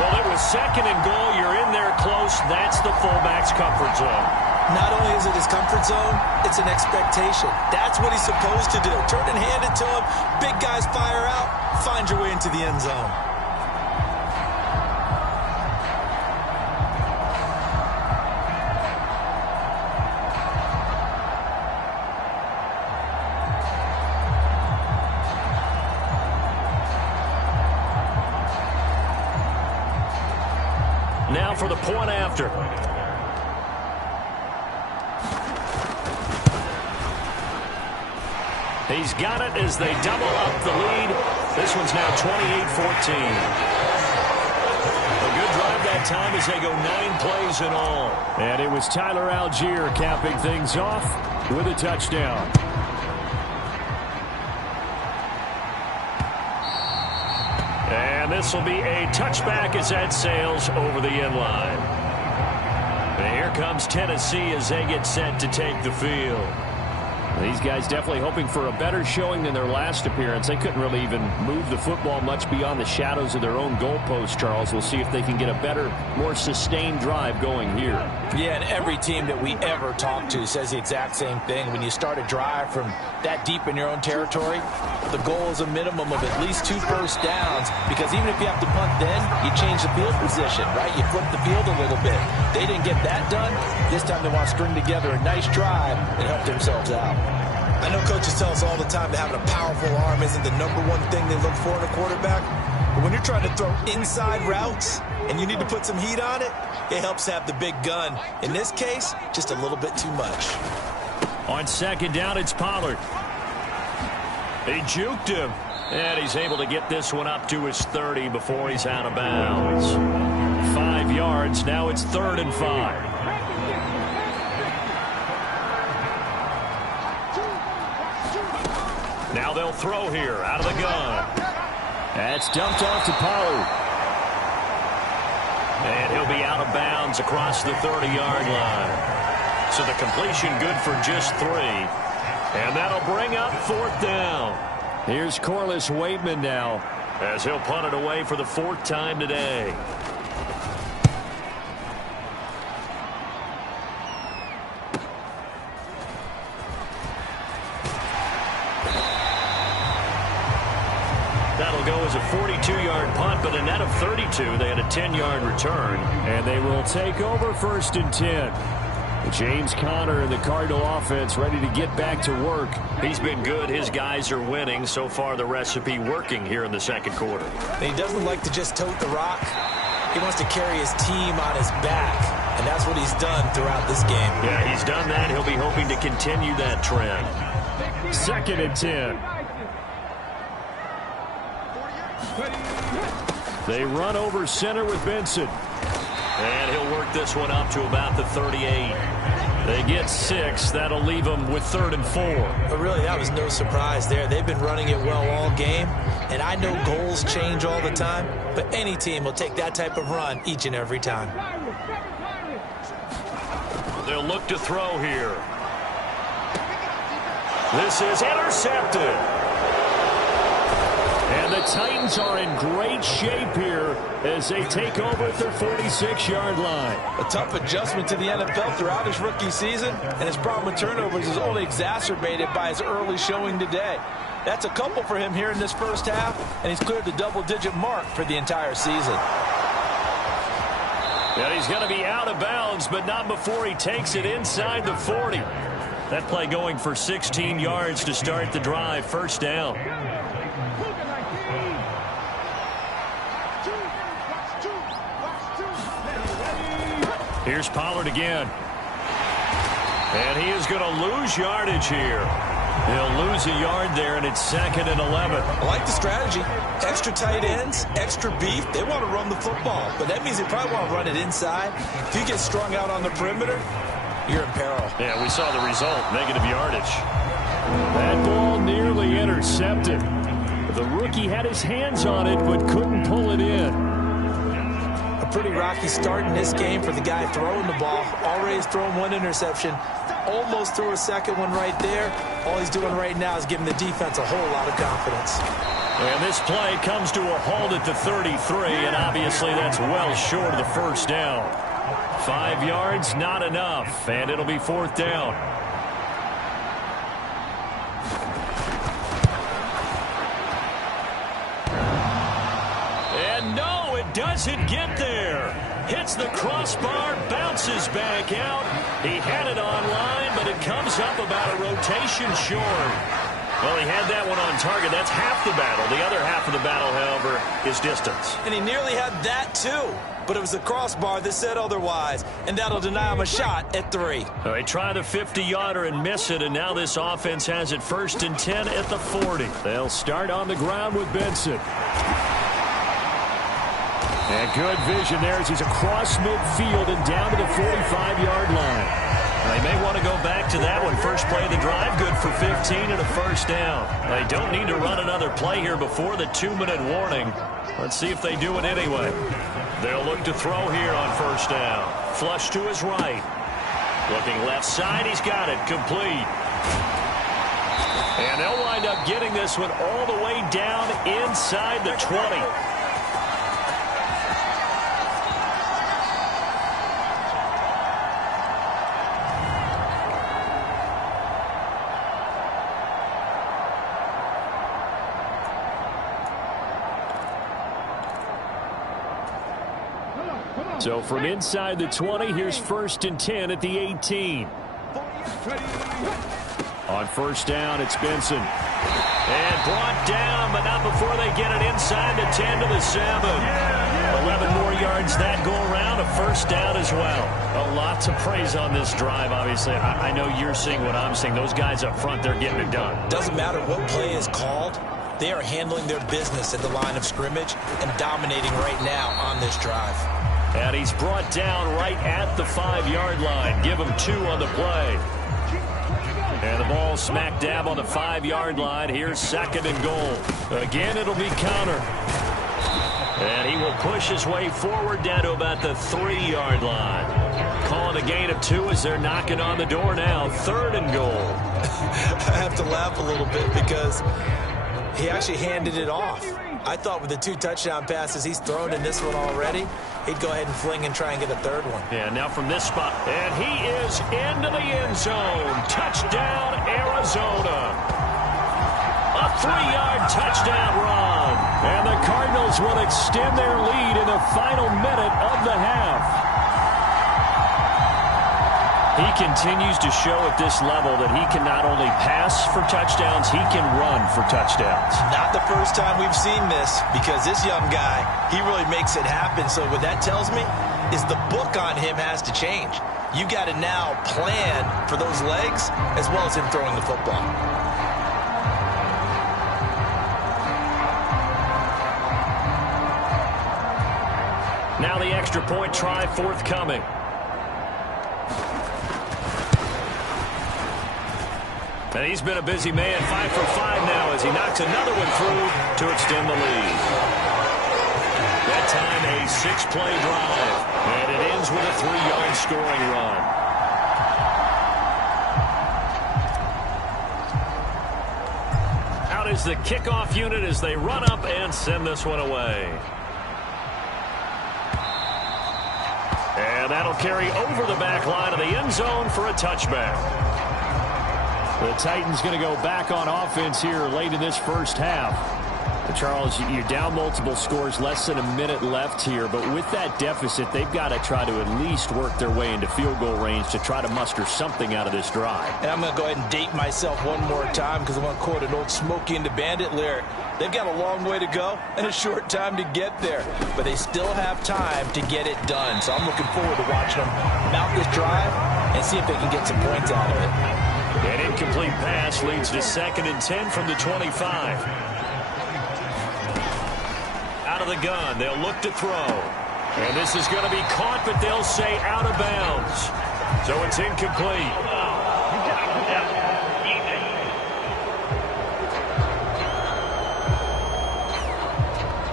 Well, it was 2nd and goal. You're in there close. That's the fullback's comfort zone. Not only is it his comfort zone, it's an expectation. That's what he's supposed to do. Turn and hand it to him. Big guys fire out. Find your way into the end zone. Now for the point after. He's got it as they double up the lead. This one's now 28-14. A good drive that time as they go 9 plays in all. And it was Tyler Algier capping things off with a touchdown. And this will be a touchback as that sails over the end line. And here comes Tennessee as they get set to take the field. These guys definitely hoping for a better showing than their last appearance. They couldn't really even move the football much beyond the shadows of their own goalpost, Charles. We'll see if they can get a better, more sustained drive going here. Yeah, and every team that we ever talk to says the exact same thing. When you start a drive from that deep in your own territory, the goal is a minimum of at least 2 first downs, because even if you have to punt then, you change the field position, right? You flip the field a little bit. They didn't get that done. This time they want to string together a nice drive and help themselves out. I know coaches tell us all the time that having a powerful arm isn't the #1 thing they look for in a quarterback. But when you're trying to throw inside routes and you need to put some heat on it, it helps have the big gun. In this case, just a little bit too much. On 2nd down, it's Pollard. He juked him. And he's able to get this one up to his 30 before he's out of bounds. 5 yards. Now it's 3rd and 5. Now they'll throw here out of the gun. That's dumped off to Pollard. And he'll be out of bounds across the 30-yard line. So the completion good for just 3. And that'll bring up 4th down. Here's Corliss Waitman now, as he'll punt it away for the 4th time today. That'll go as a 42-yard punt, but a net of 32. They had a 10-yard return. And they will take over 1st and 10. James Conner and the Cardinal offense ready to get back to work. He's been good. His guys are winning. So far, the recipe working here in the 2nd quarter. He doesn't like to just tote the rock. He wants to carry his team on his back, and that's what he's done throughout this game. Yeah, he's done that. He'll be hoping to continue that trend. 2nd and 10. They run over center with Benson. And he'll work this one up to about the 38. They get 6. That'll leave them with 3rd and 4. But really, that was no surprise there. They've been running it well all game. And I know goals change all the time, but any team will take that type of run each and every time. they'll look to throw here. This is intercepted. And the Titans are in great shape here as they take over at their 46-yard line. A tough adjustment to the NFL throughout his rookie season, and his problem with turnovers is only exacerbated by his early showing today. That's a couple for him here in this first half, and he's cleared the double-digit mark for the entire season. And he's going to be out of bounds, but not before he takes it inside the 40. That play going for 16 yards to start the drive. First down. Here's Pollard again. And he is going to lose yardage here. He'll lose a yard there, and it's 2nd and 11. I like the strategy. Extra tight ends, extra beef. They want to run the football, but that means they probably want to run it inside. If you get strung out on the perimeter, you're in peril. Yeah, we saw the result, negative yardage. That ball nearly intercepted. The rookie had his hands on it, but couldn't pull it in. A pretty rocky start in this game for the guy throwing the ball. Already has thrown one interception. Almost threw a second one right there. All he's doing right now is giving the defense a whole lot of confidence. And this play comes to a halt at the 33, and obviously that's well short of the first down. 5 yards, not enough, and it'll be 4th down. And no, it doesn't get there. Hits the crossbar, bounces back out. He had it on line, but it comes up about a rotation short. Well, he had that one on target. That's half the battle. The other half of the battle, however, is distance. And he nearly had that, too. But it was the crossbar that said otherwise, and that'll deny him a shot at 3. They try the 50-yarder and miss it, and now this offense has it 1st and 10 at the 40. They'll start on the ground with Benson. And good vision there as he's across midfield and down to the 45-yard line. They may want to go back to that one. First play of the drive, good for 15 and a first down. They don't need to run another play here before the 2-minute warning. Let's see if they do it anyway. They'll look to throw here on first down. Flush to his right. Looking left side, he's got it, complete. And they'll wind up getting this one all the way down inside the 20. So from inside the 20, here's 1st and 10 at the 18. On first down, it's Benson. And brought down, but not before they get it inside the 10 to the 7. 11 more yards that go around, a first down as well. A lot to praise on this drive, obviously. I know you're seeing what I'm seeing. Those guys up front, they're getting it done. Doesn't matter what play is called. They are handling their business at the line of scrimmage and dominating right now on this drive. And he's brought down right at the 5-yard line. Give him 2 on the play. And the ball smack dab on the 5-yard line. Here's 2nd and goal. Again, it'll be counter. And he will push his way forward down to about the 3-yard line. Calling a gain of 2 as they're knocking on the door now. 3rd and goal. I have to laugh a little bit because he actually handed it off. I thought with the 2 touchdown passes he's thrown in this one already, he'd go ahead and fling and try and get a 3rd one. Yeah, now from this spot. And he is into the end zone. Touchdown, Arizona. A 3-yard touchdown run. And the Cardinals will extend their lead in the final minute of the half. He continues to show at this level that he can not only pass for touchdowns, he can run for touchdowns. Not the first time we've seen this, because this young guy, he really makes it happen. So what that tells me is the book on him has to change. You got to now plan for those legs as well as him throwing the football. Now the extra point try forthcoming. And he's been a busy man, 5 for 5 now as he knocks another one through to extend the lead. That time a 6-play drive, and it ends with a 3-yard scoring run. deploys the kickoff unit as they run up and send this one away. And that'll carry over the back line of the end zone for a touchback. The Titans going to go back on offense here late in this first half. Charles, you're down multiple scores, less than a minute left here, but with that deficit, they've got to try to at least work their way into field goal range to try to muster something out of this drive. And I'm going to go ahead and date myself one more time because I'm going to quote an old Smokey and the Bandit lyric. They've got a long way to go and a short time to get there, but they still have time to get it done. So I'm looking forward to watching them mount this drive and see if they can get some points out of it. An incomplete pass leads to 2nd and 10 from the 25. Out of the gun, they'll look to throw. And this is going to be caught, but they'll say out of bounds. So it's incomplete.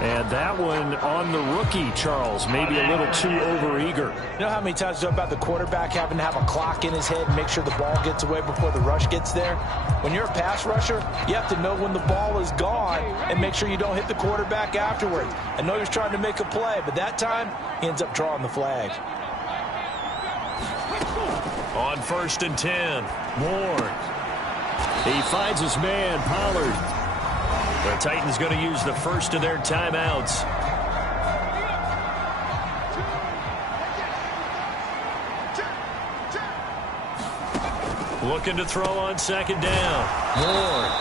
And that one on the rookie, Charles, maybe a little too overeager. You know how many times we talk about the quarterback having to have a clock in his head and make sure the ball gets away before the rush gets there? When you're a pass rusher, you have to know when the ball is gone and make sure you don't hit the quarterback afterwards. I know he was trying to make a play, but that time he ends up drawing the flag. On 1st and 10, Ward. He finds his man, Pollard. The Titans going to use the first of their timeouts. Looking to throw on 2nd down. Ward.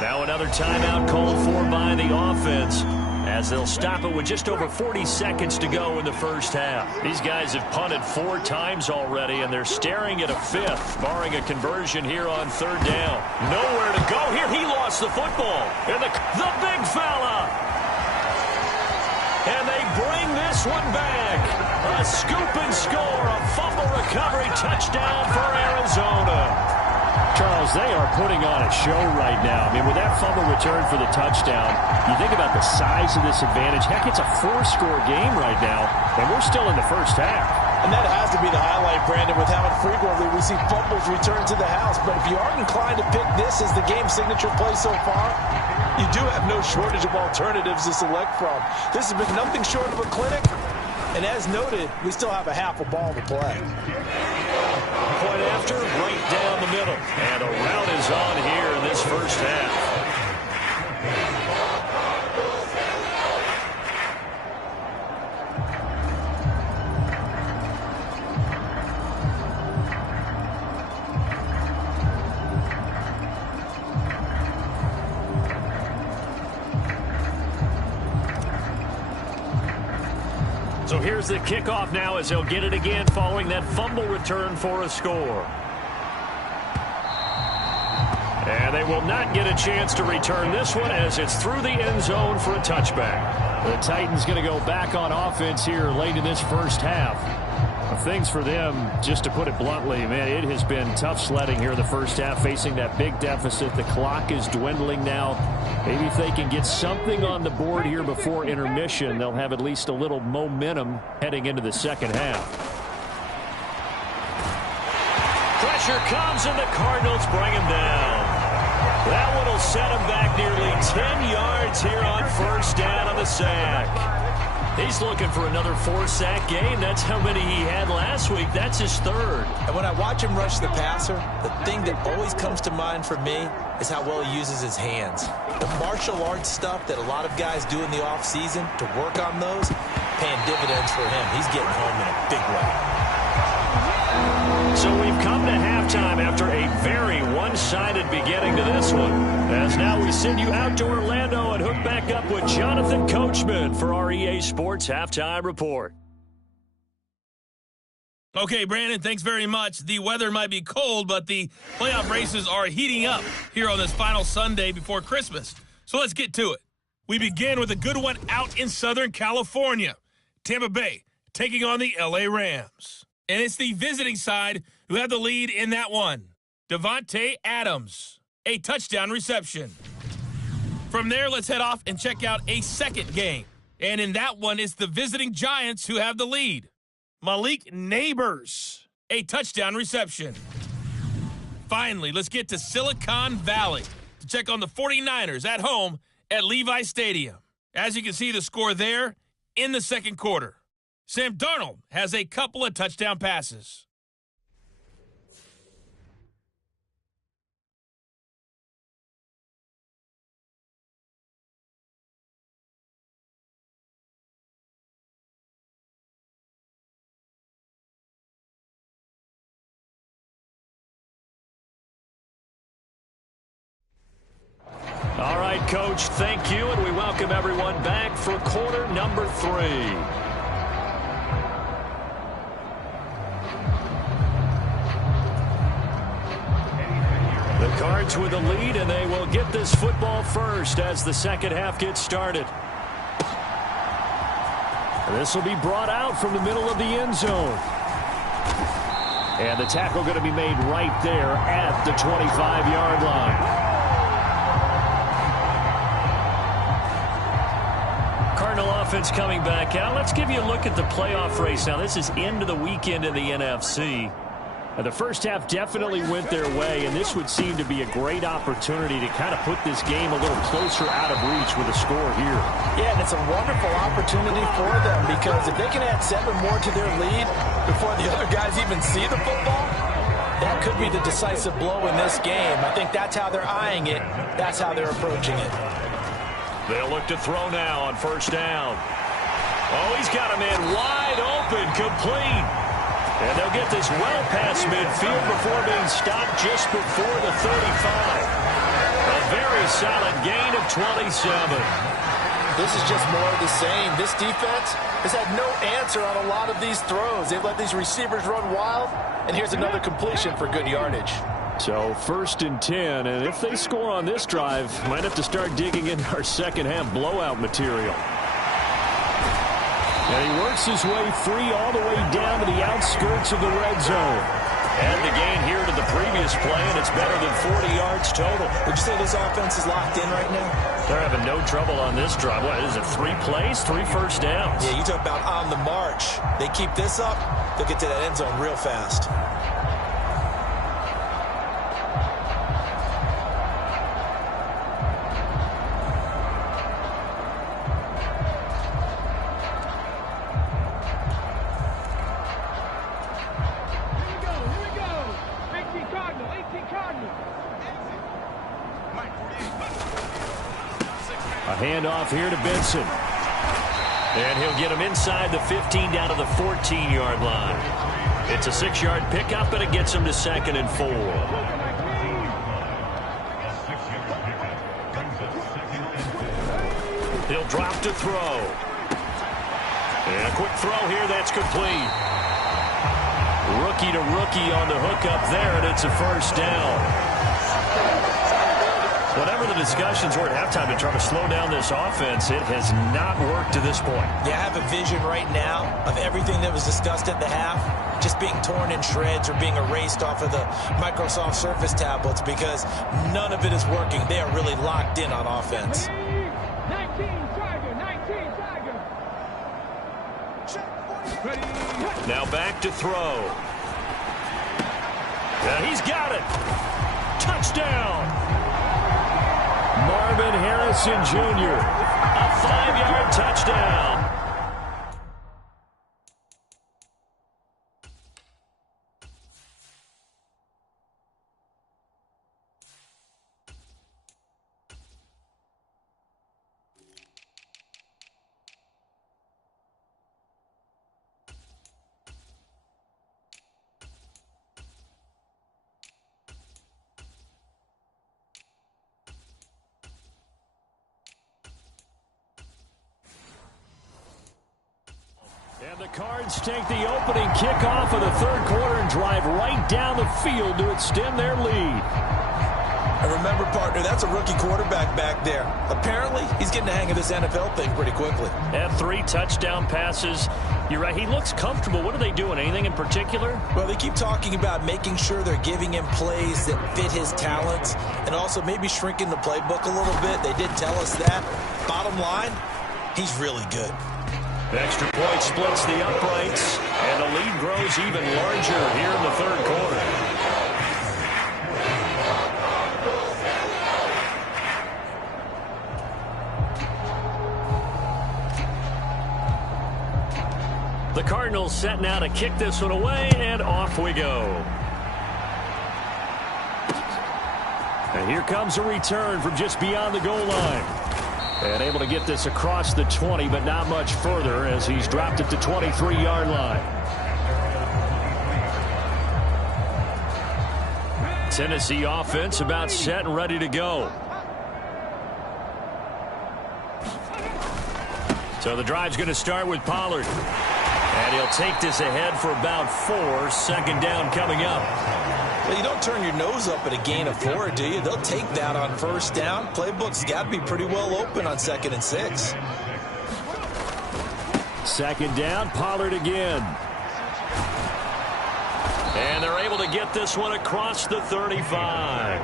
Now another timeout called for by the offense, as they'll stop it with just over 40 seconds to go in the first half. These guys have punted 4 times already, and they're staring at a 5th, barring a conversion here on 3rd down. Nowhere to go here. He lost the football. And the big fella. And they bring this one back. A scoop and score, a fumble recovery touchdown for Arizona. Charles, they are putting on a show right now. I mean, with that fumble return for the touchdown, you think about the size of this advantage. Heck, it's a 4-score game right now, and we're still in the first half. And that has to be the highlight, Brandon, with how frequently we see fumbles return to the house. But if you aren't inclined to pick this as the game signature play so far, you do have no shortage of alternatives to select from. This has been nothing short of a clinic. And as noted, we still have a half a ball to play. Point after, right down the middle. And a rout is on here in this first half. So here's the kickoff now as they'll get it again following that fumble return for a score. And they will not get a chance to return this one as it's through the end zone for a touchback. The Titans going to go back on offense here late in this first half. Things for them, just to put it bluntly, man, it has been tough sledding here in the first half, facing that big deficit. The clock is dwindling now. Maybe if they can get something on the board here before intermission, they'll have at least a little momentum heading into the second half. Pressure comes, and the Cardinals bring him down. That one will set him back nearly 10 yards here on 1st down on the sack. He's looking for another 4-sack game. That's how many he had last week. That's his 3rd. And when I watch him rush the passer, the thing that always comes to mind for me is how well he uses his hands. The martial arts stuff that a lot of guys do in the offseason to work on those, paying dividends for him. He's getting home in a big way. So we've come to halftime after a very one-sided beginning to this one. As now we send you out to Orlando and hook back up with Jonathan Coachman for our EA Sports Halftime Report. Okay, Brandon, thanks very much. The weather might be cold, but the playoff races are heating up here on this final Sunday before Christmas. So let's get to it. We begin with a good one out in Southern California. Tampa Bay taking on the LA Rams. And it's the visiting side who have the lead in that one. Devontae Adams, a touchdown reception. From there, let's head off and check out a second game. And in that one, it's the visiting Giants who have the lead. Malik Neighbors, a touchdown reception. Finally, let's get to Silicon Valley to check on the 49ers at home at Levi Stadium. As you can see the score there in the second quarter. Sam Darnold has a couple of touchdown passes. All right, Coach, thank you, and we welcome everyone back for quarter number 3. The Cards with the lead, and they will get this football first as the second half gets started. This will be brought out from the middle of the end zone. And the tackle going to be made right there at the 25-yard line. Cardinal offense coming back out. Let's give you a look at the playoff race. Now, this is end of the weekend in the NFC. The first half definitely went their way, and this would seem to be a great opportunity to kind of put this game a little closer out of reach with a score here. Yeah, and it's a wonderful opportunity for them because if they can add 7 more to their lead before the other guys even see the football, that could be the decisive blow in this game. I think that's how they're eyeing it. That's how they're approaching it. They'll look to throw now on first down. Oh, he's got a man wide open, complete. And they'll get this well past midfield before being stopped just before the 35. A very solid gain of 27. This is just more of the same. This defense has had no answer on a lot of these throws. They've let these receivers run wild, and here's another completion for good yardage. So first and 10, and if they score on this drive, might have to start digging in our second half blowout material. And he works his way free all the way down to the outskirts of the red zone. And the gain here to the previous play, and it's better than 40 yards total. Would you say this offense is locked in right now? They're having no trouble on this drive. What is it, 3 plays, 3 first downs? Yeah, you talk about on the march. They keep this up, they'll get to that end zone real fast. Handoff here to Benson. And he'll get him inside the 15 down to the 14-yard line. It's a 6-yard pickup, and it gets him to 2nd and 4. He'll drop to throw. And a quick throw here, that's complete. Rookie to rookie on the hookup there, and it's a first down. Whatever the discussions were at halftime to try to slow down this offense, it has not worked to this point. Yeah, I have a vision right now of everything that was discussed at the half just being torn in shreds or being erased off of the Microsoft Surface tablets because none of it is working. They are really locked in on offense. 19 Tiger. Now back to throw. And he's got it. Touchdown. Marvin Harrison Jr. A 5-yard touchdown. And the Cards take the opening kickoff of the third quarter and drive right down the field to extend their lead. And remember, partner, that's a rookie quarterback back there. Apparently, he's getting the hang of this NFL thing pretty quickly. And 3 touchdown passes. You're right, he looks comfortable. What are they doing? Anything in particular? Well, they keep talking about making sure they're giving him plays that fit his talents and also maybe shrinking the playbook a little bit. They did tell us that. Bottom line, he's really good. Extra point splits the uprights, and the lead grows even larger here in the third quarter. Cardinals set now to kick this one away, and off we go. And here comes a return from just beyond the goal line. And able to get this across the 20, but not much further as he's dropped it to 23-yard line. Tennessee offense about set and ready to go. So the drive's going to start with Pollard. And he'll take this ahead for about 4. Second down coming up. Well, you don't turn your nose up at a gain of 4, do you? They'll take that on first down. Playbook's got to be pretty well open on 2nd and 6. Second down, Pollard again. And they're able to get this one across the 35.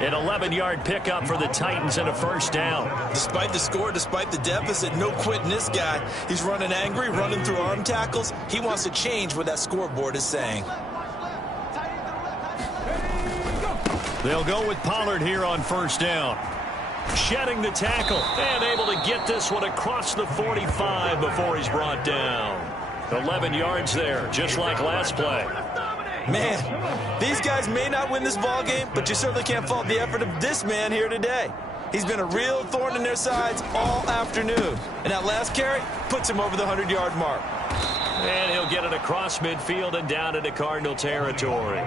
An 11-yard pickup for the Titans and a first down. Despite the score, despite the deficit, no quitting this guy. He's running angry, running through arm tackles. He wants to change what that scoreboard is saying. They'll go with Pollard here on first down. Shedding the tackle and able to get this one across the 45 before he's brought down. 11 yards there, just like last play. Man, these guys may not win this ball game, but you certainly can't fault the effort of this man here today. He's been a real thorn in their sides all afternoon. And that last carry puts him over the 100-yard mark. And he'll get it across midfield and down into Cardinal territory.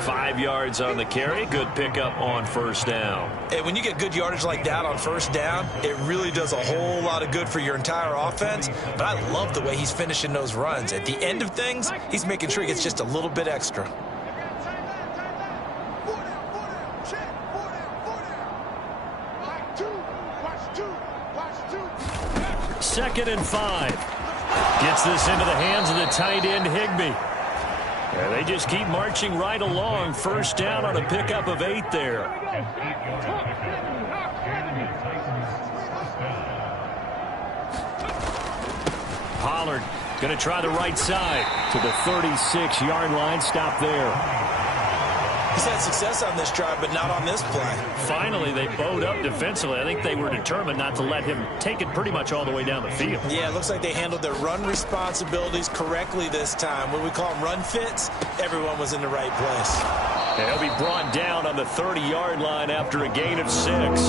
5 yards on the carry. Good pickup on first down. Hey, when you get good yardage like that on first down, it really does a whole lot of good for your entire offense. But I love the way he's finishing those runs. At the end of things, he's making sure he gets just a little bit extra. Second and 5. Gets this into the hands of the tight end, Higbee. And they just keep marching right along. First down on a pickup of 8 there. Pollard going to try the right side. To the 36-yard line. Stop there. He's had success on this drive, but not on this play. Finally, they bowed up defensively. I think they were determined not to let him take it pretty much all the way down the field. Yeah, it looks like they handled their run responsibilities correctly this time. When we call them run fits, everyone was in the right place. And he'll be brought down on the 30-yard line after a gain of 6.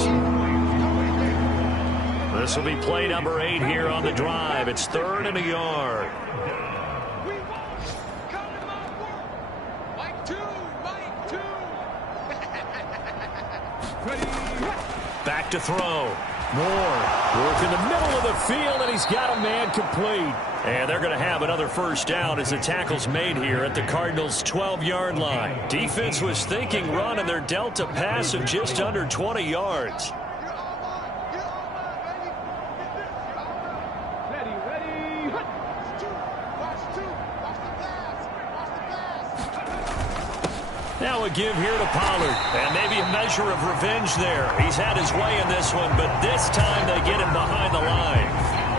This will be play number 8 here on the drive. It's 3rd and a yard. Back to throw. Moore work in the middle of the field, and he's got a man complete. And they're going to have another first down as the tackle's made here at the Cardinals' 12-yard line. Defense was thinking run, and they're dealt a pass of just under 20 yards. Now a give here to Pollard. And maybe a measure of revenge there. He's had his way in this one, but this time they get him behind the line.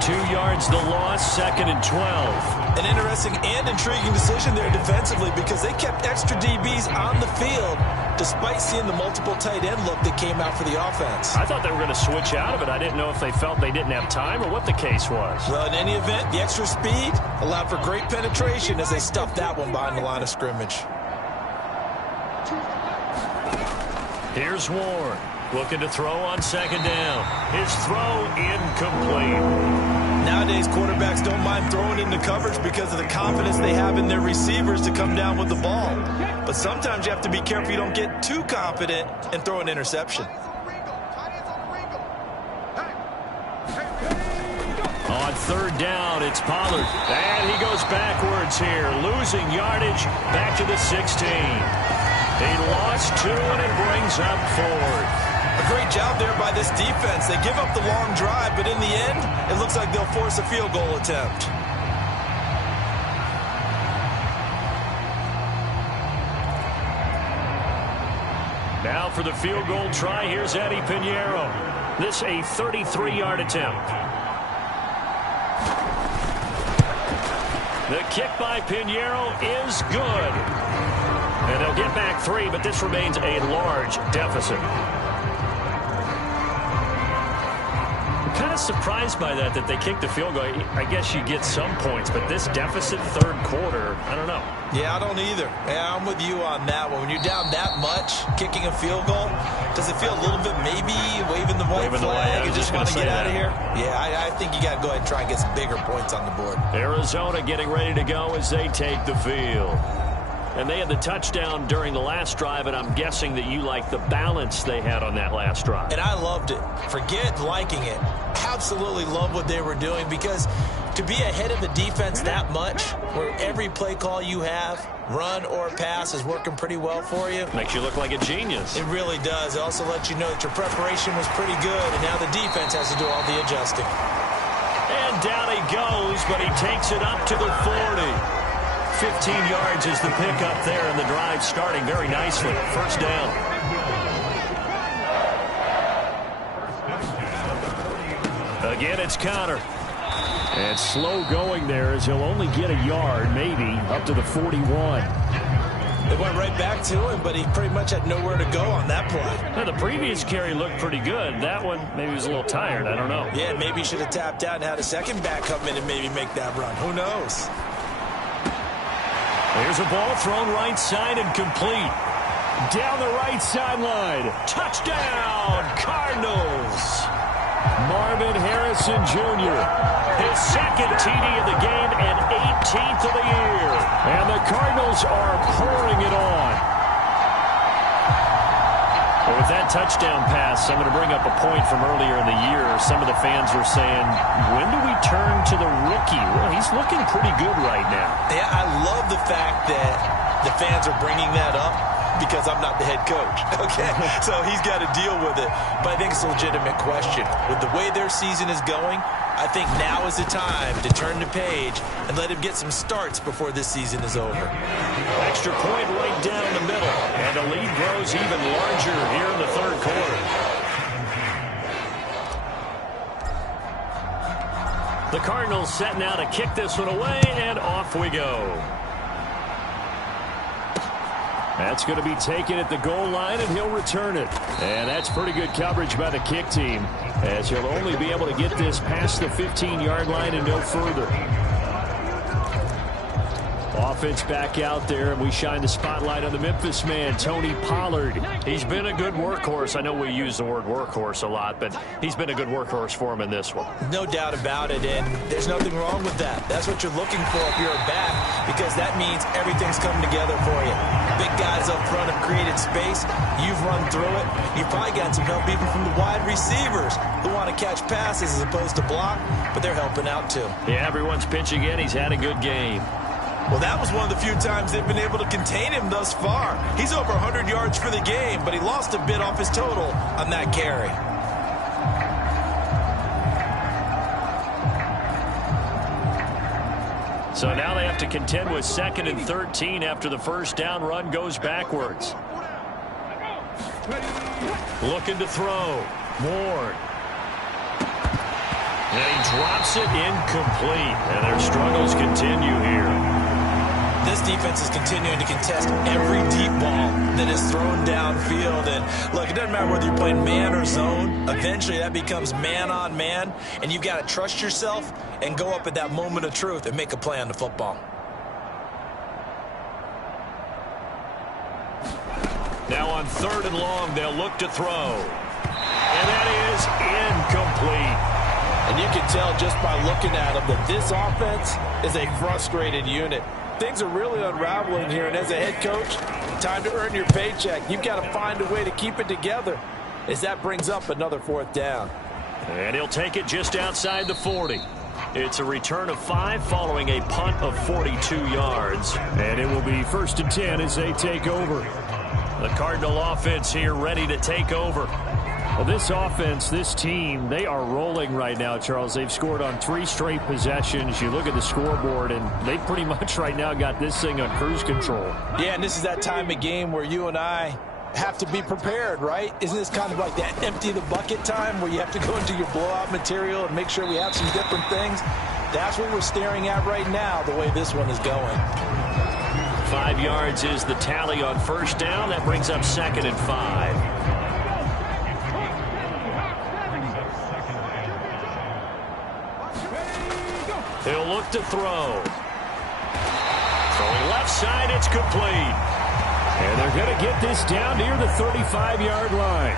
2 yards the loss, 2nd and 12. An interesting and intriguing decision there defensively because they kept extra DBs on the field despite seeing the multiple tight end look that came out for the offense. I thought they were going to switch out of it. I didn't know if they felt they didn't have time or what the case was. Well, in any event, the extra speed allowed for great penetration as they stuffed that one behind the line of scrimmage. Here's Warren looking to throw on 2nd down. His throw incomplete. Nowadays, quarterbacks don't mind throwing into coverage because of the confidence they have in their receivers to come down with the ball. But sometimes you have to be careful you don't get too confident and throw an interception. On 3rd down, it's Pollard. And he goes backwards here, losing yardage back to the 16. He lost 2, and it brings up 4th. A great job there by this defense. They give up the long drive, but in the end, it looks like they'll force a field goal attempt. Now for the field goal try, here's Eddie Pinheiro. This a 33-yard attempt. The kick by Pinheiro is good. And they'll get back 3, but this remains a large deficit. kind of surprised by that they kicked the field goal. I guess you get some points, but this deficit third quarter, I don't know. Yeah, I don't either. Yeah, I'm with you on that one. When you're down that much, kicking a field goal, does it feel a little bit maybe waving the white flag and just want to get out of here? Yeah, I think you got to go ahead and try and get some bigger points on the board. Arizona getting ready to go as they take the field. And they had the touchdown during the last drive, and I'm guessing that you like the balance they had on that last drive. And I loved it. Forget liking it. Absolutely love what they were doing, because to be ahead of the defense that much, where every play call you have, run or pass, is working pretty well for you. Makes you look like a genius. It really does. It also lets you know that your preparation was pretty good, and now the defense has to do all the adjusting. And down he goes, but he takes it up to the 40. 15 yards is the pickup there, and the drive starting very nicely. First down. Again, it's Connor. And slow going there, as he'll only get a yard, maybe, up to the 41. They went right back to him, but he pretty much had nowhere to go on that play. Now, the previous carry looked pretty good. That one, maybe he was a little tired. I don't know. Yeah, maybe he should have tapped out and had a second back come in and maybe make that run. Who knows? Here's a ball thrown right side and complete. Down the right sideline. Touchdown, Cardinals. Marvin Harrison Jr. His second TD of the game and 18th of the year. And the Cardinals are pouring it on. Well, with that touchdown pass, I'm going to bring up a point from earlier in the year. Some of the fans were saying, when do we turn to the rookie? Well, he's looking pretty good right now. Yeah, I love the fact that the fans are bringing that up, because I'm not the head coach, okay? So he's got to deal with it. But I think it's a legitimate question. With the way their season is going, I think now is the time to turn the page and let him get some starts before this season is over. Extra point right down the middle, and the lead grows even larger here in the third quarter. The Cardinals set now to kick this one away, and off we go. That's going to be taken at the goal line, and he'll return it. And that's pretty good coverage by the kick team, as he'll only be able to get this past the 15-yard line and no further. Offense back out there, and we shine the spotlight on the Memphis man, Tony Pollard. He's been a good workhorse. I know we use the word workhorse a lot, but he's been a good workhorse for him in this one. No doubt about it, and there's nothing wrong with that. That's what you're looking for if you're a back, because that means everything's coming together for you. Big guys up front have created space. You've run through it. You've probably got some help even from the wide receivers who want to catch passes as opposed to block, but they're helping out too. Yeah, everyone's pitching in. He's had a good game. Well, that was one of the few times they've been able to contain him thus far. He's over 100 yards for the game, but he lost a bit off his total on that carry. So now they have to contend with 2nd and 13 after the first down run goes backwards. Looking to throw. Ward. And he drops it incomplete. And their struggles continue here. This defense is continuing to contest every deep ball that is thrown downfield. And look, it doesn't matter whether you're playing man or zone. Eventually that becomes man on man, and you've got to trust yourself and go up at that moment of truth and make a play on the football. Now on 3rd and long, they'll look to throw. And that is incomplete. And you can tell just by looking at them that this offense is a frustrated unit. Things are really unraveling here, and as a head coach, time to earn your paycheck. You've got to find a way to keep it together, as that brings up another 4th down. And he'll take it just outside the 40. It's a return of 5 following a punt of 42 yards. And it will be 1st and 10 as they take over. The Cardinal offense here ready to take over. Well, this offense, this team, they are rolling right now, Charles. They've scored on 3 straight possessions. You look at the scoreboard, and they pretty much right now got this thing on cruise control. Yeah, and this is that time of game where you and I have to be prepared, right? Isn't this kind of like that empty the bucket time where you have to go into your blowout material and make sure we have some different things? That's what we're staring at right now, the way this one is going. 5 yards is the tally on 1st down. That brings up 2nd and 5. He'll look to throw. Throwing left side, it's complete. And they're going to get this down near the 35-yard line.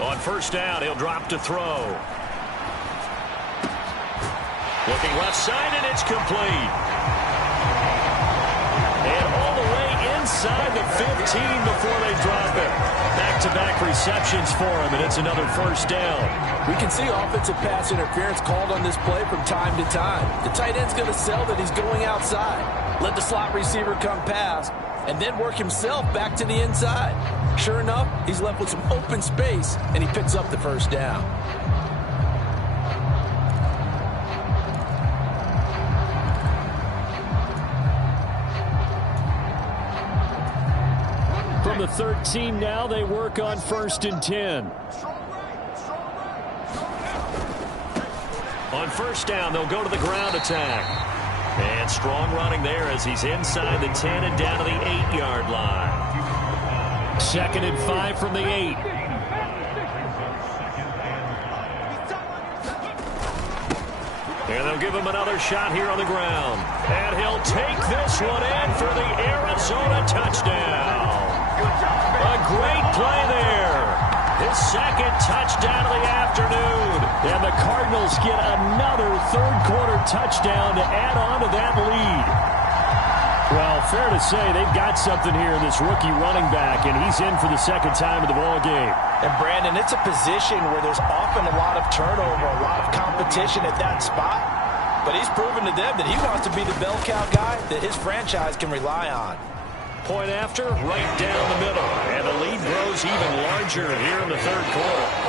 On first down, he'll drop to throw. Looking left side, and it's complete. And all the way inside the 15 before they drop it. Back-to-back receptions for him, and it's another first down. We can see offensive pass interference called on this play from time to time. The tight end's going to sell that he's going outside. Let the slot receiver come past, and then work himself back to the inside. Sure enough, he's left with some open space, and he picks up the first down. From the 13 now, they work on 1st and 10. On first down, they'll go to the ground attack. And strong running there as he's inside the 10 and down to the 8-yard line. 2nd and 5 from the 8. And they'll give him another shot here on the ground. And he'll take this one in for the Arizona touchdown. A great play there. His second touchdown of the afternoon. And the Cardinals get another third-quarter touchdown to add on to that lead. Well, fair to say they've got something here in this rookie running back, and he's in for the second time of the ball game. And, Brandon, it's a position where there's often a lot of turnover, a lot of competition at that spot. But he's proven to them that he wants to be the bell cow guy that his franchise can rely on. Point after, right down the middle. And the lead grows even larger here in the third quarter.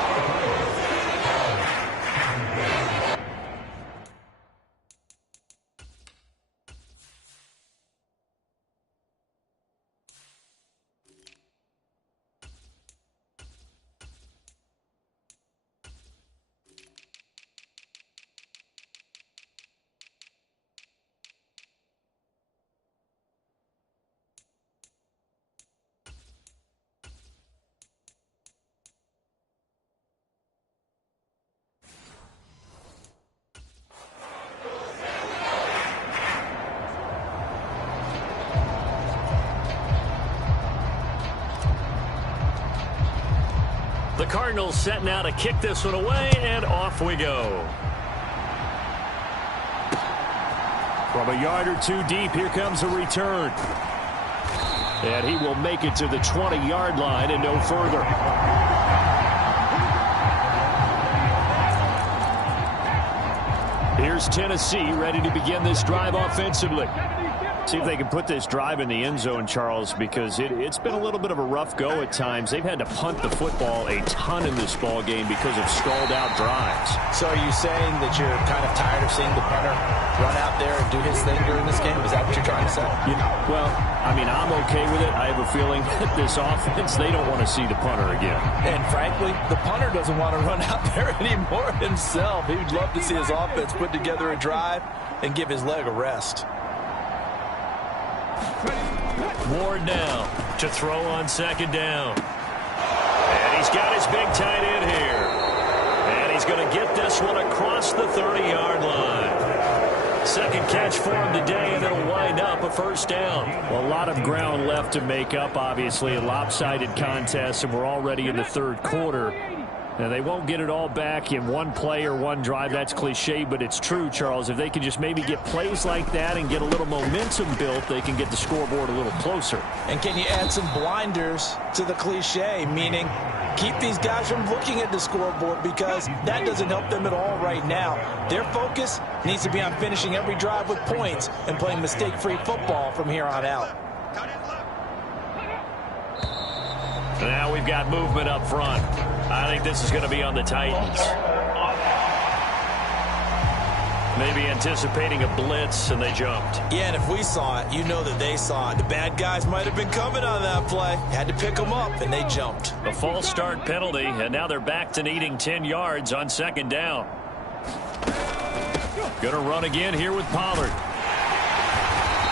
The Cardinals set now to kick this one away, and off we go. From a yard or two deep, here comes a return. And he will make it to the 20-yard line and no further. Here's Tennessee ready to begin this drive offensively. See if they can put this drive in the end zone, Charles, because it's been a little bit of a rough go at times. They've had to punt the football a ton in this ball game because of stalled-out drives. So are you saying that you're kind of tired of seeing the punter run out there and do his thing during this game? Is that what you're trying to say? Well, I mean, I'm okay with it. I have a feeling that this offense, they don't want to see the punter again. And frankly, the punter doesn't want to run out there anymore himself. He would love to see his offense put together a drive and give his leg a rest. Ward now to throw on second down. And he's got his big tight end here. And he's going to get this one across the 30-yard line. Second catch for him today, and it'll wind up a first down. Well, a lot of ground left to make up, obviously. A lopsided contest, and we're already in the third quarter. Now, they won't get it all back in one play or one drive. That's cliche, but it's true, Charles. If they can just maybe get plays like that and get a little momentum built, they can get the scoreboard a little closer. And can you add some blinders to the cliche, meaning keep these guys from looking at the scoreboard, because that doesn't help them at all right now. Their focus needs to be on finishing every drive with points and playing mistake-free football from here on out. Now we've got movement up front. I think this is going to be on the Titans. Maybe anticipating a blitz, and they jumped. Yeah, and if we saw it, you know that they saw it. The bad guys might have been coming on that play. Had to pick them up, and they jumped. A false start penalty, and now they're back to needing 10 yards on second down. Going to run again here with Pollard.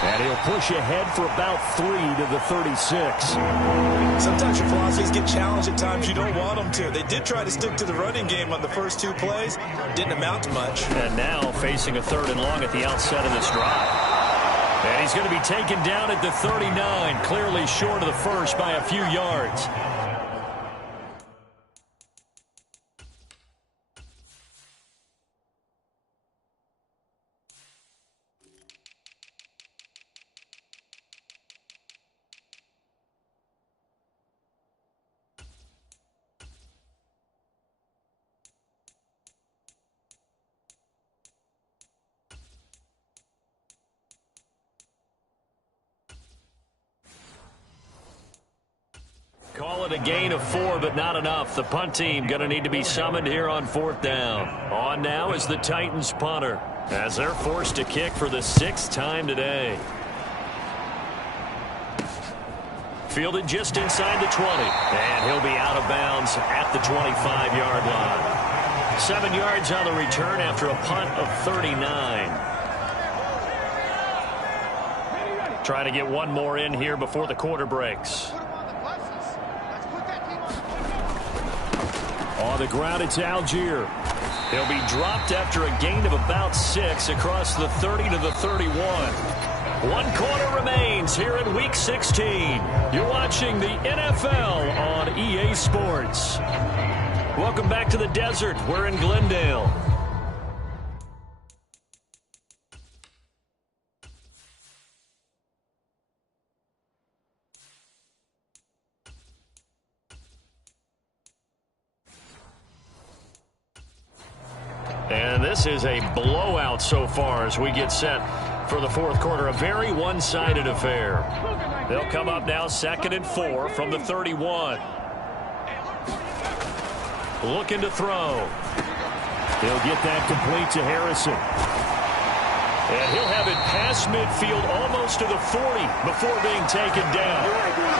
And he'll push ahead for about 3 to the 36. Sometimes your philosophies get challenged at times you don't want them to. They did try to stick to the running game on the first 2 plays. Didn't amount to much. And now facing a 3rd and long at the outset of this drive. And he's going to be taken down at the 39, clearly short of the first by a few yards. Call it a gain of 4, but not enough. The punt team going to need to be summoned here on 4th down. On now is the Titans punter, as they're forced to kick for the 6th time today. Fielded just inside the 20, and he'll be out of bounds at the 25-yard line. 7 yards on the return after a punt of 39. Try to get one more in here before the quarter breaks. On the ground, it's Algier. He'll be dropped after a gain of about 6 across the 30 to the 31. 1 quarter remains here in Week 16. You're watching the NFL on EA Sports. Welcome back to the desert. We're in Glendale. And this is a blowout so far as we get set for the 4th quarter. A very one-sided affair. They'll come up now 2nd and 4 from the 31. Looking to throw. He'll get that complete to Harrison. And he'll have it past midfield almost to the 40 before being taken down.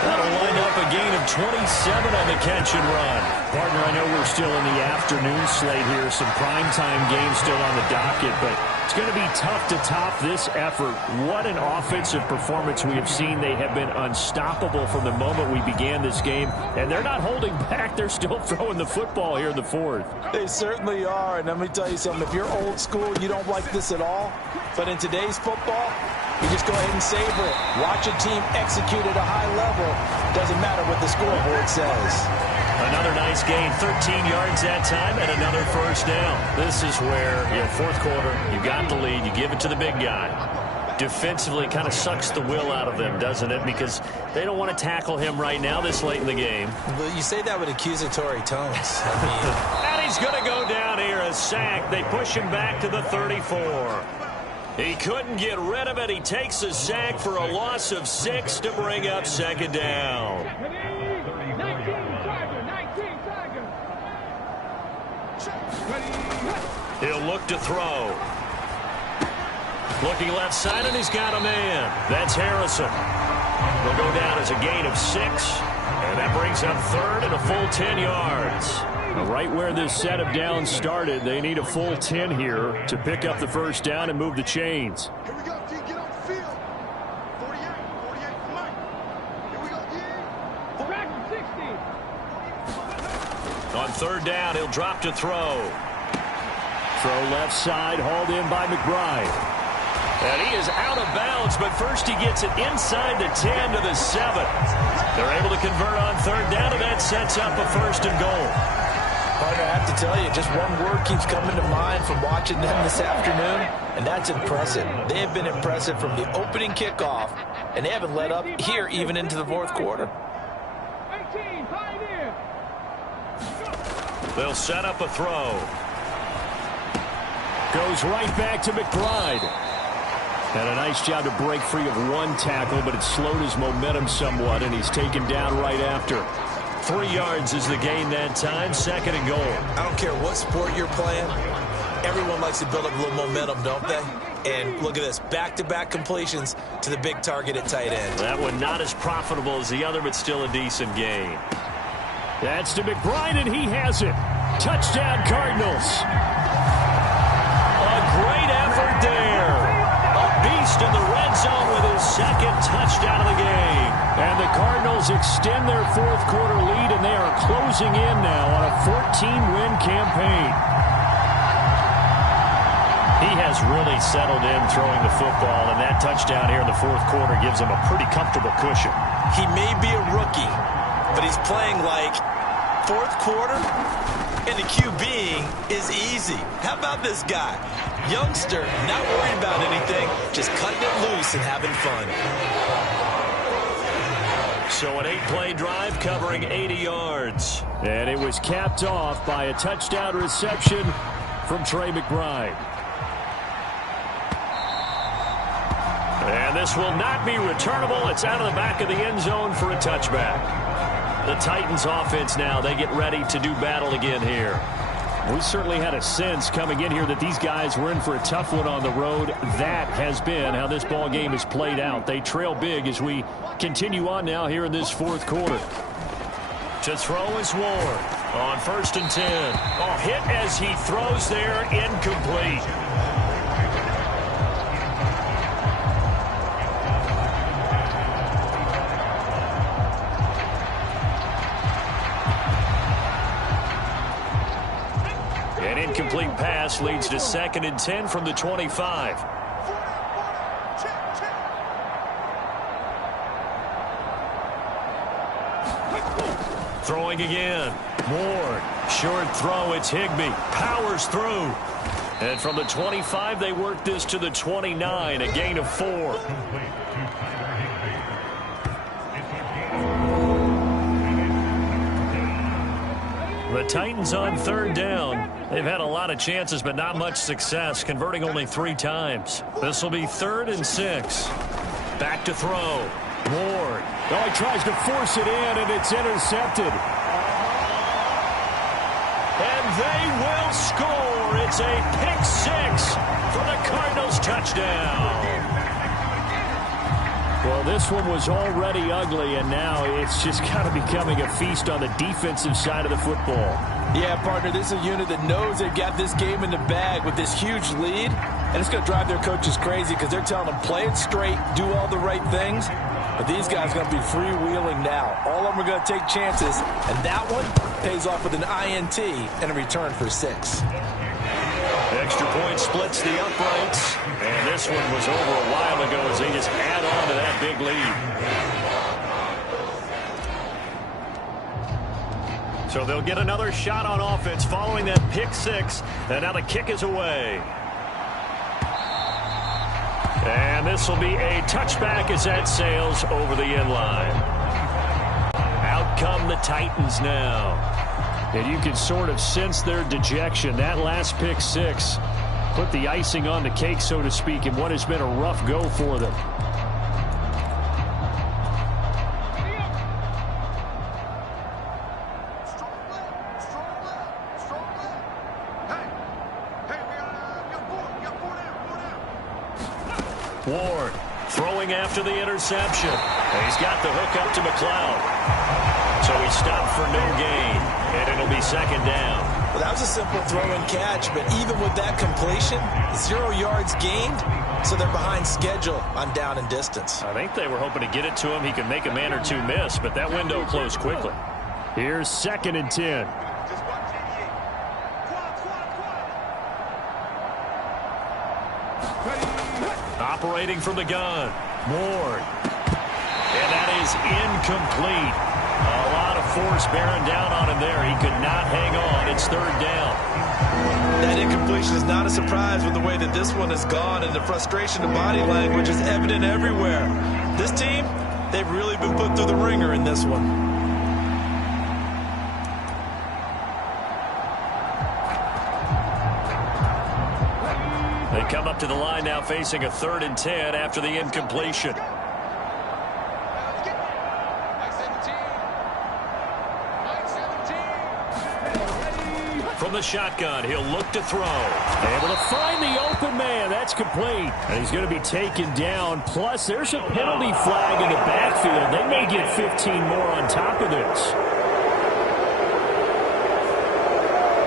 That'll wind up a gain of 27 on the catch and run. Partner, I know we're still in the afternoon slate here. Some primetime games still on the docket, but it's going to be tough to top this effort. What an offensive performance we have seen. They have been unstoppable from the moment we began this game, and they're not holding back. They're still throwing the football here in the 4th. They certainly are, and let me tell you something. If you're old school, you don't like this at all. But in today's football, you just go ahead and savor it. Watch a team execute at a high level. Doesn't matter what the scoreboard says. Another nice gain, 13 yards that time, and another 1st down. This is where, 4th quarter, you got the lead, you give it to the big guy. Defensively kind of sucks the will out of them, doesn't it? Because they don't want to tackle him right now this late in the game. But you say that with accusatory tones. And he's going to go down here, a sack. They push him back to the 34. He couldn't get rid of it. He takes a sack for a loss of 6 to bring up 2nd down. 19 Tiger. He'll look to throw. Looking left side, and he's got a man. That's Harrison. Will go down as a gain of 6, and that brings up 3rd and a full 10 yards. Right where this set of downs started, they need a full 10 here to pick up the 1st down and move the chains. Here we go, D. Get on the field. 48 for Mike. Here we go, D. Back to 60. On 3rd down, he'll drop to throw. Throw left side, hauled in by McBride. And he is out of bounds, but first he gets it inside the 10 to the 7. They're able to convert on 3rd down, and that sets up a 1st and goal. Partner, I have to tell you, just one word keeps coming to mind from watching them this afternoon, and that's impressive. They have been impressive from the opening kickoff, and they haven't let up here even into the 4th quarter. 18, pioneer. They'll set up a throw. Goes right back to McBride. And a nice job to break free of one tackle, but it slowed his momentum somewhat, and he's taken down right after. 3 yards is the gain that time, 2nd and goal. I don't care what sport you're playing. Everyone likes to build up a little momentum, don't they? And look at this, back-to-back completions to the big target at tight end. That one not as profitable as the other, but still a decent gain. That's to McBride, and he has it. Touchdown, Cardinals. A great effort there. A beast in the red zone with his Cardinals extend their fourth quarter lead, and they are closing in now on a 14-win campaign. He has really settled in throwing the football, and that touchdown here in the fourth quarter gives him a pretty comfortable cushion. He may be a rookie, but he's playing like fourth quarter, and the QBing is easy. How about this guy? Youngster, not worried about anything, just cutting it loose and having fun. So an 8-play drive covering 80 yards. And it was capped off by a touchdown reception from Trey McBride. And this will not be returnable. It's out of the back of the end zone for a touchback. The Titans offense now, they get ready to do battle again here. We certainly had a sense coming in here that these guys were in for a tough one on the road. That has been how this ball game is played out. They trail big as we continue on now here in this fourth quarter. To throw is Ward on 1st and 10. Oh, hit as he throws there, incomplete. An incomplete pass leads to 2nd and 10 from the 25. Throwing again. Ward. Short throw. It's Higbee. Powers through. And from the 25, they work this to the 29. A gain of 4. The Titans on 3rd down. They've had a lot of chances, but not much success, converting only 3 times. This will be 3rd and 6. Back to throw. Ward. Oh, he tries to force it in, and it's intercepted. And they will score. It's a pick 6 for the Cardinals touchdown. Well, this one was already ugly, and now it's just kind of becoming a feast on the defensive side of the football. Yeah, partner, this is a unit that knows they've got this game in the bag with this huge lead, and it's going to drive their coaches crazy because they're telling them play it straight, do all the right things. But these guys are going to be freewheeling now. All of them are going to take chances, and that one pays off with an INT and a return for 6. Extra point splits the uprights, and this one was over a while ago as they just add on to that big lead. So they'll get another shot on offense following that pick 6, and now the kick is away. And this will be a touchback as that sails over the end line. Out come the Titans now. And you can sort of sense their dejection. That last pick 6 put the icing on the cake, so to speak, in what has been a rough go for them. Ward throwing after the interception. And he's got the hook up to McLeod. So he stopped for no gain, and it'll be 2nd down. Well, that was a simple throw and catch, but even with that completion, 0 yards gained, so they're behind schedule on down and distance. I think they were hoping to get it to him. He could make a man or two miss, but that window closed quickly. Here's 2nd and 10. Operating from the gun. Ward. And that is incomplete. A lot of force bearing down on him there. He could not hang on. It's 3rd down. That incompletion is not a surprise with the way that this one has gone, and the frustration of body language is evident everywhere. This team, they've really been put through the ringer in this one. They come up to the line now facing a 3rd and 10 after the incompletion. From the shotgun, he'll look to throw. Able to find the open man. That's complete. And he's going to be taken down. Plus, there's a penalty flag in the backfield. They may get 15 more on top of this.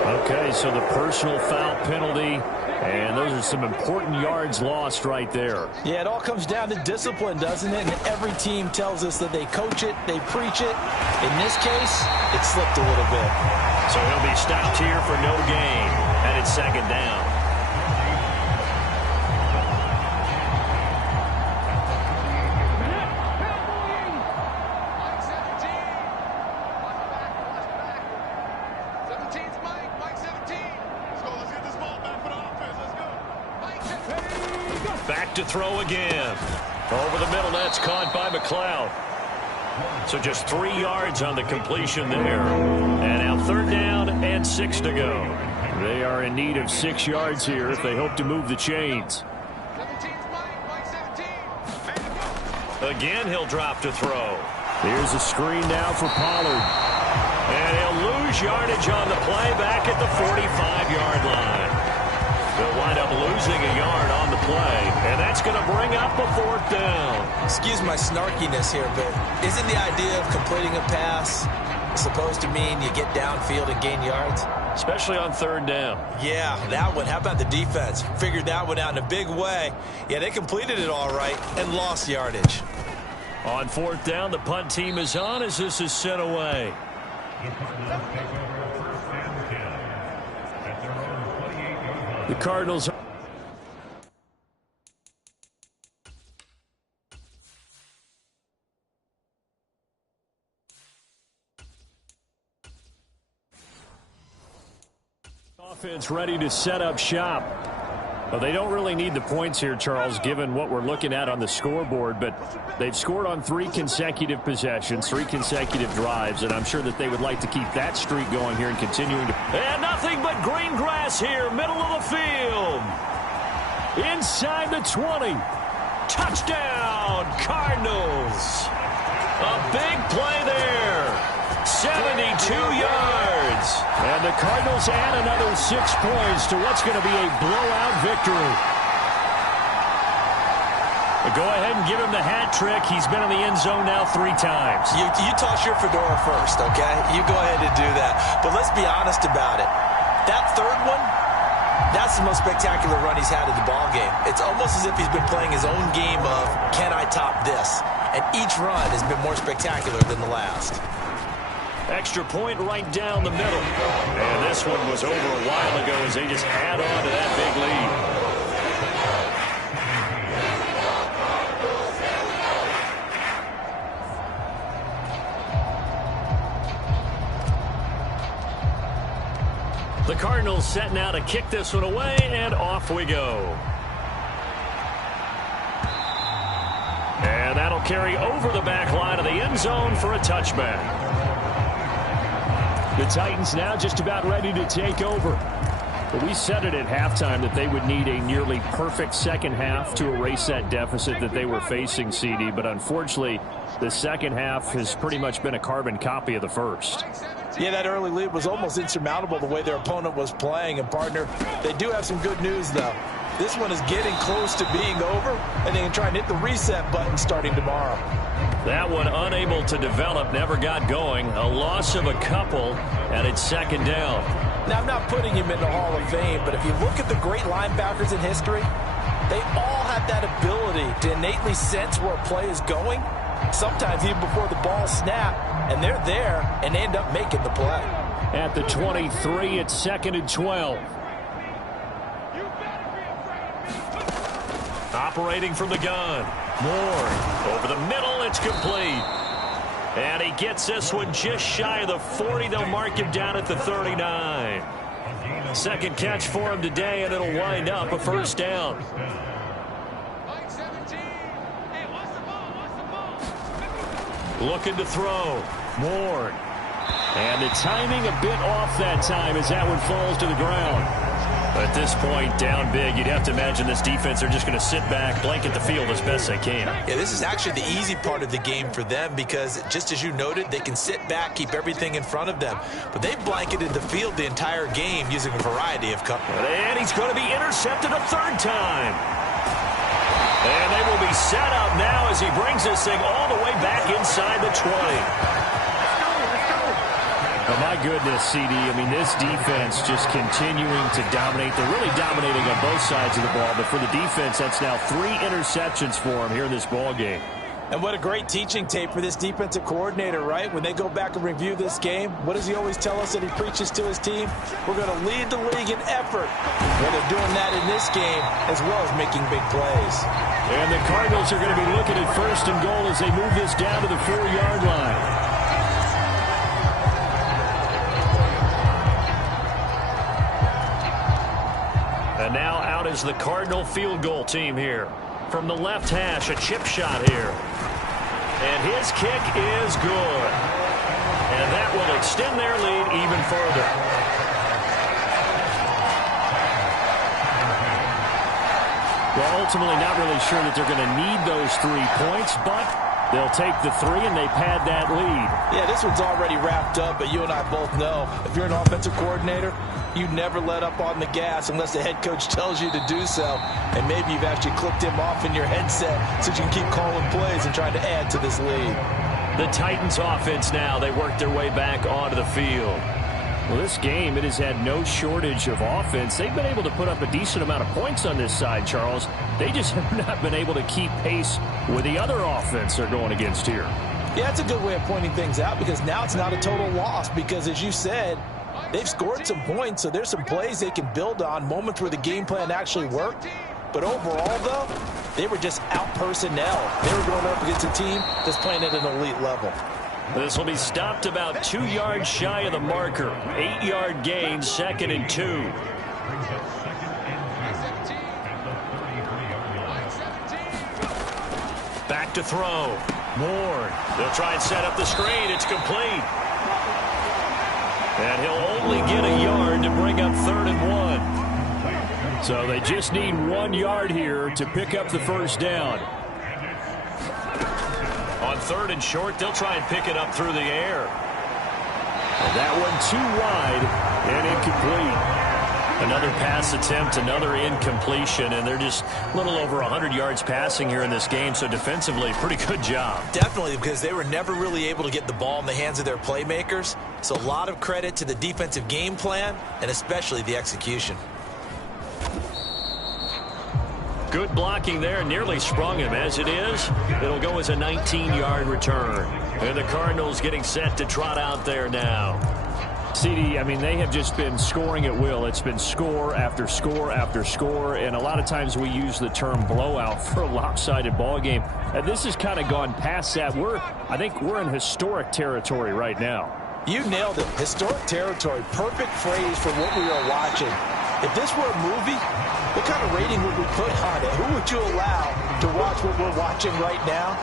Okay, so the personal foul penalty, and those are some important yards lost right there. Yeah, it all comes down to discipline, doesn't it? And every team tells us that they coach it, they preach it. In this case, it slipped a little bit. So he'll be stopped here for no gain, and it's second down. Back to throw again. Over the middle, that's caught by McLeod. So just 3 yards on the completion there. And now third down and 6 to go. They are in need of 6 yards here if they hope to move the chains. Again, he'll drop to throw. Here's a screen now for Pollard. And he'll lose yardage on the play back at the 45-yard line. They'll wind up losing a yard on the play, and that's going to bring up a 4th down. Excuse my snarkiness here, but isn't the idea of completing a pass supposed to mean you get downfield and gain yards? Especially on 3rd down. Yeah, that one. How about the defense? Figured that one out in a big way. Yeah, they completed it all right and lost yardage. On 4th down, the punt team is on as this is sent away. The Cardinals. Offense ready to set up shop. Well, they don't really need the points here, Charles, given what we're looking at on the scoreboard, but they've scored on 3 consecutive possessions, 3 consecutive drives, and I'm sure that they would like to keep that streak going here and continuing to... And nothing but green grass here, middle of the field. Inside the 20. Touchdown, Cardinals. A big play there. 72 yards. And the Cardinals add another 6 points to what's going to be a blowout victory. Go ahead and give him the hat trick. He's been in the end zone now 3 times. You toss your fedora first, okay? You go ahead and do that. But let's be honest about it. That 3rd one, that's the most spectacular run he's had in the ballgame. It's almost as if he's been playing his own game of, can I top this? And each run has been more spectacular than the last. Extra point right down the middle. And this one was over a while ago as they just add on to that big lead. The Cardinals setting out to kick this one away, and off we go. And that'll carry over the back line of the end zone for a touchback. The Titans now just about ready to take over. But we said it at halftime that they would need a nearly perfect second half to erase that deficit that they were facing, CD. But unfortunately, the second half has pretty much been a carbon copy of the first. Yeah, that early lead was almost insurmountable the way their opponent was playing. And, partner, they do have some good news, though. This one is getting close to being over, and they can try and hit the reset button starting tomorrow. That one unable to develop, never got going. A loss of a couple, and it's second down. Now, I'm not putting him in the Hall of Fame, but if you look at the great linebackers in history, they all have that ability to innately sense where a play is going, sometimes even before the ball snaps, and they're there, and they end up making the play. At the 23, it's 2nd and 12. Operating from the gun. Moore over the middle. It's complete. And he gets this one just shy of the 40. They'll mark him down at the 39. Second catch for him today, and it'll wind up a first down. Looking to throw. Moore. And the timing a bit off that time as that one falls to the ground. At this point, down big, you'd have to imagine this defense are just going to sit back, blanket the field as best they can. Yeah, this is actually the easy part of the game for them because, just as you noted, they can sit back, keep everything in front of them. But they've blanketed the field the entire game using a variety of cover. And he's going to be intercepted a 3rd time. And they will be set up now as he brings this thing all the way back inside the 20. Oh, my goodness, CD. I mean, this defense just continuing to dominate. They're really dominating on both sides of the ball. But for the defense, that's now 3 interceptions for them here in this ball game. And what a great teaching tape for this defensive coordinator, right? When they go back and review this game, what does he always tell us that he preaches to his team? We're going to lead the league in effort. Well, they're doing that in this game as well as making big plays. And the Cardinals are going to be looking at 1st and goal as they move this down to the 4-yard line. And now out is the Cardinal field goal team here. From the left hash, a chip shot here. And his kick is good. And that will extend their lead even further. Well, ultimately not really sure that they're going to need those 3 points, but they'll take the 3 and they pad that lead. Yeah, this one's already wrapped up, but you and I both know if you're an offensive coordinator, you never let up on the gas unless the head coach tells you to do so. And maybe you've actually clicked him off in your headset so you can keep calling plays and trying to add to this lead. The Titans offense now, they work their way back onto the field. Well, this game, it has had no shortage of offense. They've been able to put up a decent amount of points on this side, Charles. They just have not been able to keep pace with the other offense they're going against here. Yeah, that's a good way of pointing things out because now it's not a total loss because, as you said, they've scored some points, so there's some plays they can build on, moments where the game plan actually worked. But overall, though, they were just out-personnel. They were going up against a team that's playing at an elite level. This will be stopped about 2 yards shy of the marker. 8-yard gain, 2nd and 2. Back to throw. Moore. They'll try and set up the screen. It's complete. And he'll only get a yard to bring up 3rd and 1. So they just need 1 yard here to pick up the 1st down. On 3rd and short, they'll try and pick it up through the air. And that one too wide and incomplete. Another pass attempt, another incompletion, and they're just a little over 100 yards passing here in this game, so defensively, pretty good job. Definitely, because they were never really able to get the ball in the hands of their playmakers, so a lot of credit to the defensive game plan and especially the execution. Good blocking there, nearly sprung him. As it is, it'll go as a 19-yard return. And the Cardinals getting set to trot out there now. CD, I mean, they have just been scoring at will. It's been score after score after score, and a lot of times we use the term blowout for a lopsided ball game. And this has kind of gone past that. I think we're in historic territory right now. You nailed it. Historic territory. Perfect phrase for what we are watching. If this were a movie, what kind of rating would we put on it? Who would you allow to watch what we're watching right now?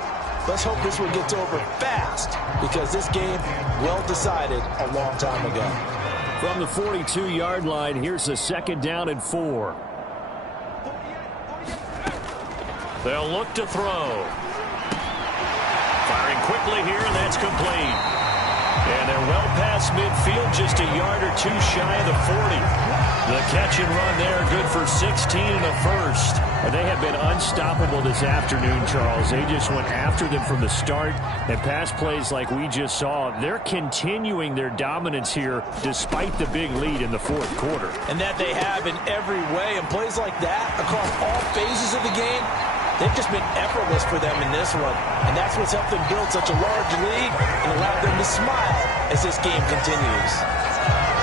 Let's hope this one gets over fast because this game, well decided a long time ago. From the 42-yard line, here's the 2nd down and 4. They'll look to throw. Firing quickly here, and that's complete. And they're well past midfield, just a yard or two shy of the 40. The catch and run there, good for 16 and a first. They have been unstoppable this afternoon, Charles. They just went after them from the start, and pass plays like we just saw, they're continuing their dominance here despite the big lead in the 4th quarter. And that they have in every way, and plays like that across all phases of the game, they've just been effortless for them in this one. And that's what's helped them build such a large lead and allowed them to smile as this game continues.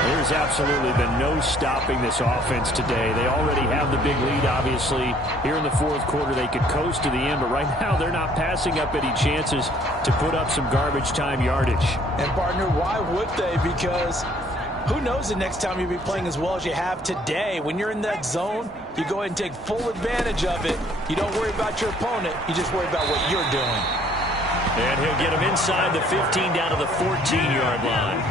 There's absolutely been no stopping this offense today. They already have the big lead, obviously. Here in the 4th quarter, they could coast to the end, but right now they're not passing up any chances to put up some garbage time yardage. And, partner, why would they? Because who knows the next time you'll be playing as well as you have today. When you're in that zone, you go ahead and take full advantage of it. You don't worry about your opponent. You just worry about what you're doing. And he'll get him inside the 15 down to the 14-yard line.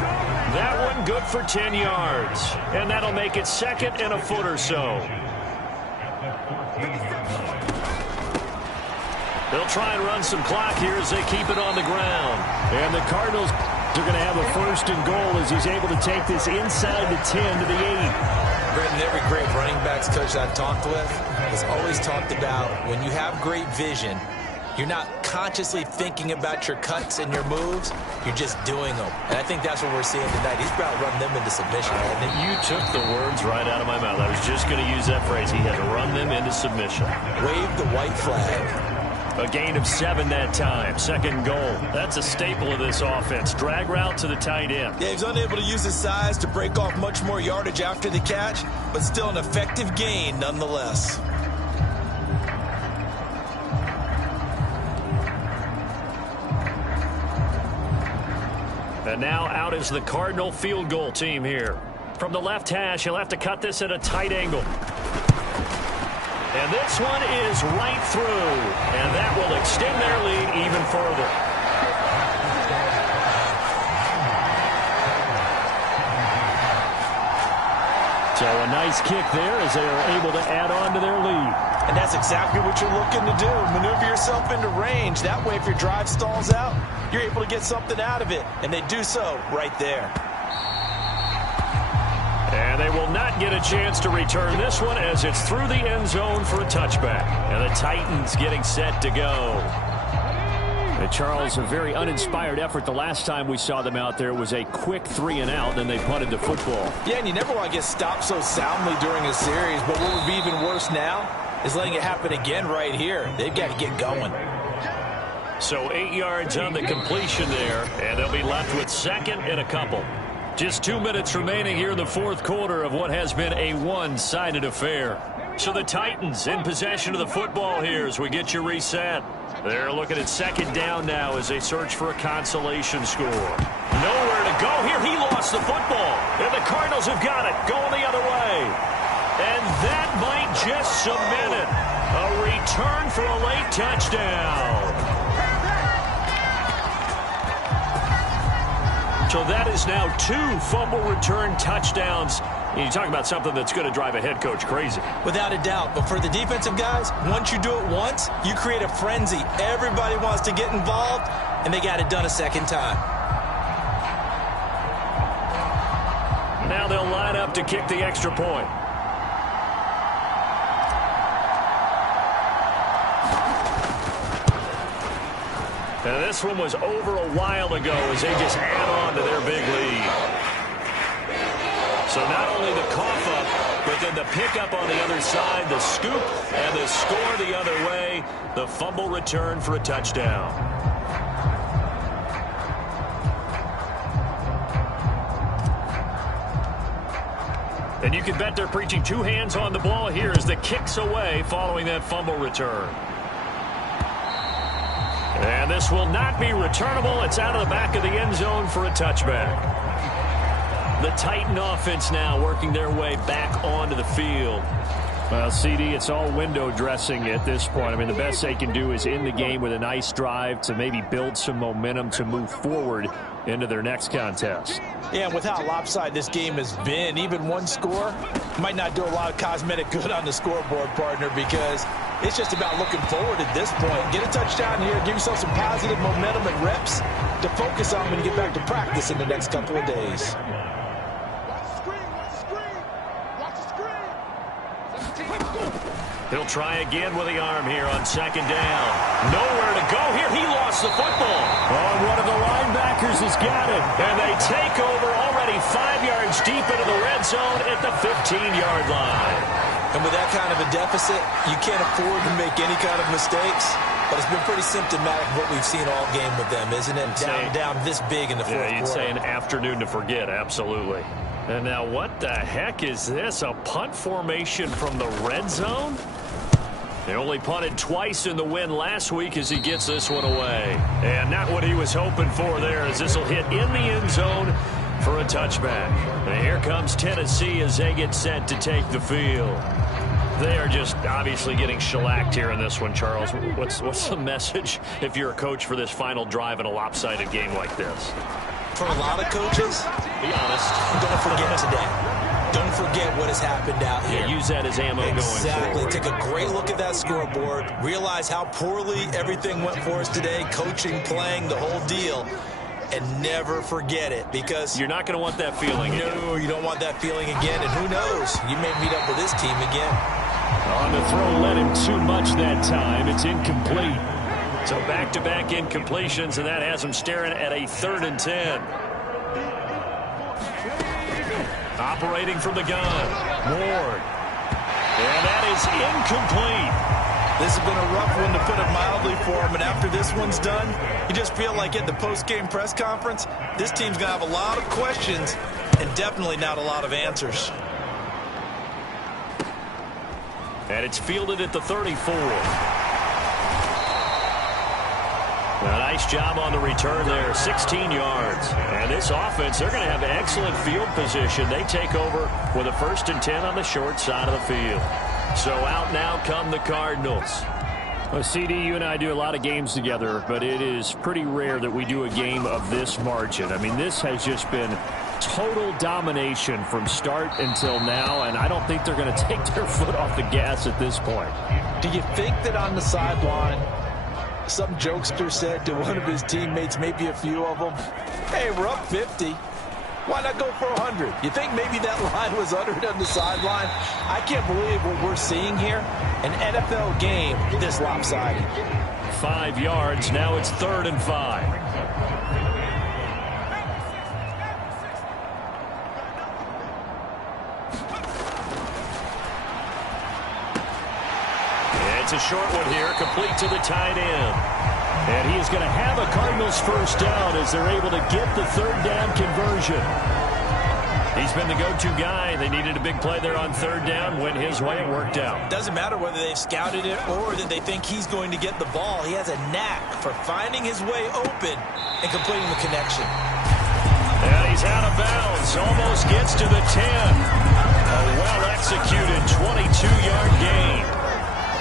That one good for 10 yards. And that'll make it 2nd and a foot or so. They'll try and run some clock here as they keep it on the ground. And the Cardinals are going to have a 1st and goal as he's able to take this inside the 10 to the 8. Brendan, every great running backs coach I've talked with has always talked about when you have great vision, you're not consciously thinking about your cuts and your moves. You're just doing them. And I think that's what we're seeing tonight. He's about to run them into submission. You took the words right out of my mouth. I was just going to use that phrase. He had to run them into submission. Wave the white flag. A gain of 7 that time. Second goal. That's a staple of this offense. Drag route to the tight end. Yeah, he's unable to use his size to break off much more yardage after the catch, but still an effective gain nonetheless. And now out is the Cardinal field goal team here. From the left hash, he'll have to cut this at a tight angle. And this one is right through. And that will extend their lead even further. So a nice kick there as they are able to add on to their lead. And that's exactly what you're looking to do. Maneuver yourself into range. That way, if your drive stalls out, you're able to get something out of it. And they do so right there. And they will not get a chance to return this one as it's through the end zone for a touchback. And the Titans getting set to go. And Charles, a very uninspired effort the last time we saw them out there. It was a quick 3 and out, and then they punted the football. Yeah, and you never want to get stopped so soundly during a series. But what would be even worse now is letting it happen again right here. They've got to get going. So 8 yards on the completion there, and they'll be left with second and a couple. Just 2 minutes remaining here in the fourth quarter of what has been a one-sided affair. So the Titans in possession of the football here as we get you reset. They're looking at second down now as they search for a consolation score. Nowhere to go here. He lost the football. And the Cardinals have got it going the other way. And that might just cement it. A return for a late touchdown. So that is now 2 fumble return touchdowns. And you talk about something that's going to drive a head coach crazy. Without a doubt. But for the defensive guys, once you do it once, you create a frenzy. Everybody wants to get involved, and they got it done a second time. Now they'll line up to kick the extra point. And this one was over a while ago as they just add on to their big lead. So not only the cough up, but then the pickup on the other side, the scoop, and the score the other way, the fumble return for a touchdown. And you can bet they're preaching 2 hands on the ball here as the kick's away following that fumble return. And this will not be returnable. It's out of the back of the end zone for a touchback. The Titan offense now working their way back onto the field. Well, CD, it's all window dressing at this point. I mean, the best they can do is end the game with a nice drive to maybe build some momentum to move forward into their next contest. Yeah, and with how lopsided this game has been, even one score might not do a lot of cosmetic good on the scoreboard, partner, because it's just about looking forward at this point. Get a touchdown here, give yourself some positive momentum and reps to focus on when you get back to practice in the next couple of days. He'll try again with the arm here on second down. Nowhere to go here. He lost the football. Oh, one of the linebackers has got it. And they take over already 5 yards deep into the red zone at the 15-yard line. And with that kind of a deficit, you can't afford to make any kind of mistakes. But it's been pretty symptomatic of what we've seen all game with them, isn't it? Down this big in the fourth quarter. Yeah, you'd say an afternoon to forget, absolutely. And now what the heck is this? A punt formation from the red zone? They only punted twice in the win last week as he gets this one away. And not what he was hoping for there as this will hit in the end zone for a touchback. And here comes Tennessee as they get set to take the field. They are just obviously getting shellacked here in this one, Charles. What's the message if you're a coach for this final drive in a lopsided game like this? For a lot of coaches, be honest, don't forget today. Don't forget what has happened out here. Yeah, use that as ammo going forward. Exactly. Take a great look at that scoreboard. Realize how poorly everything went for us today. Coaching, playing, the whole deal. And never forget it, because you're not going to want that feeling again. No, you don't want that feeling again. And who knows? You may meet up with this team again. On the throw, led him too much that time. It's incomplete. So back-to-back incompletions, and that has them staring at a 3rd and 10. Operating from the gun, Ward. And that is incomplete. This has been a rough one, to put it mildly, for him. And after this one's done, you just feel like at the post-game press conference, this team's going to have a lot of questions and definitely not a lot of answers. And it's fielded at the 34. A nice job on the return there, 16 yards. And this offense, they're going to have excellent field position. They take over with a 1st and 10 on the short side of the field. So out now come the Cardinals. Well, CD, you and I do a lot of games together, but it is pretty rare that we do a game of this margin. I mean, this has just been total domination from start until now, and I don't think they're going to take their foot off the gas at this point. Do you think that on the sideline, some jokester said to one of his teammates, maybe a few of them, hey, we're up 50. Why not go for 100? You think maybe that line was uttered on the sideline? I can't believe what we're seeing here. An NFL game this lopsided. 5 yards. Now it's 3rd and 5. It's a short one here, complete to the tight end. And he is going to have a Cardinals 1st down as they're able to get the 3rd down conversion. He's been the go-to guy. They needed a big play there on 3rd down. Went his way. It worked out. Doesn't matter whether they've scouted it or that they think he's going to get the ball. He has a knack for finding his way open and completing the connection. And he's out of bounds. Almost gets to the 10. A well-executed 22-yard gain.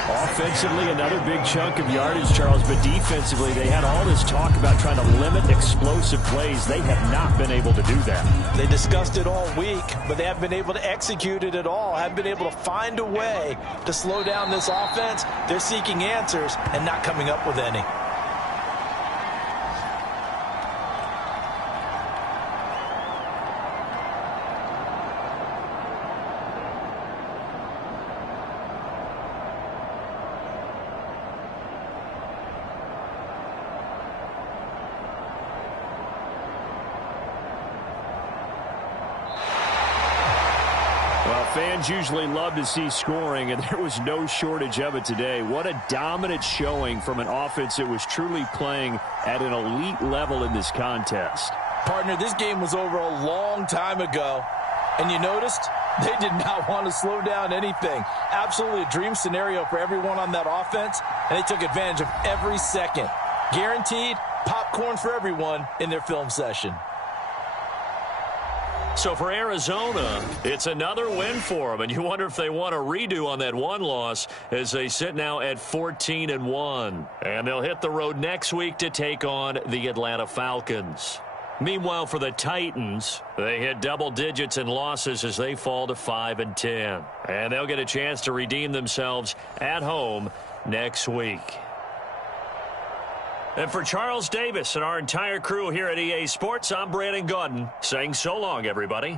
Offensively, another big chunk of yardage, Charles, but defensively, they had all this talk about trying to limit explosive plays. They have not been able to do that. They discussed it all week, but they haven't been able to execute it at all, haven't been able to find a way to slow down this offense. They're seeking answers and not coming up with any. Fans usually love to see scoring, and there was no shortage of it today. What a dominant showing from an offense that was truly playing at an elite level in this contest. Partner, this game was over a long time ago, and you noticed they did not want to slow down anything. Absolutely a dream scenario for everyone on that offense, and they took advantage of every second. Guaranteed popcorn for everyone in their film session. So for Arizona, it's another win for them, and you wonder if they want a redo on that one loss as they sit now at 14-1. And they'll hit the road next week to take on the Atlanta Falcons. Meanwhile, for the Titans, they hit double digits in losses as they fall to 5-10. And they'll get a chance to redeem themselves at home next week. And for Charles Davis and our entire crew here at EA Sports, I'm Brandon Gaudin saying so long, everybody.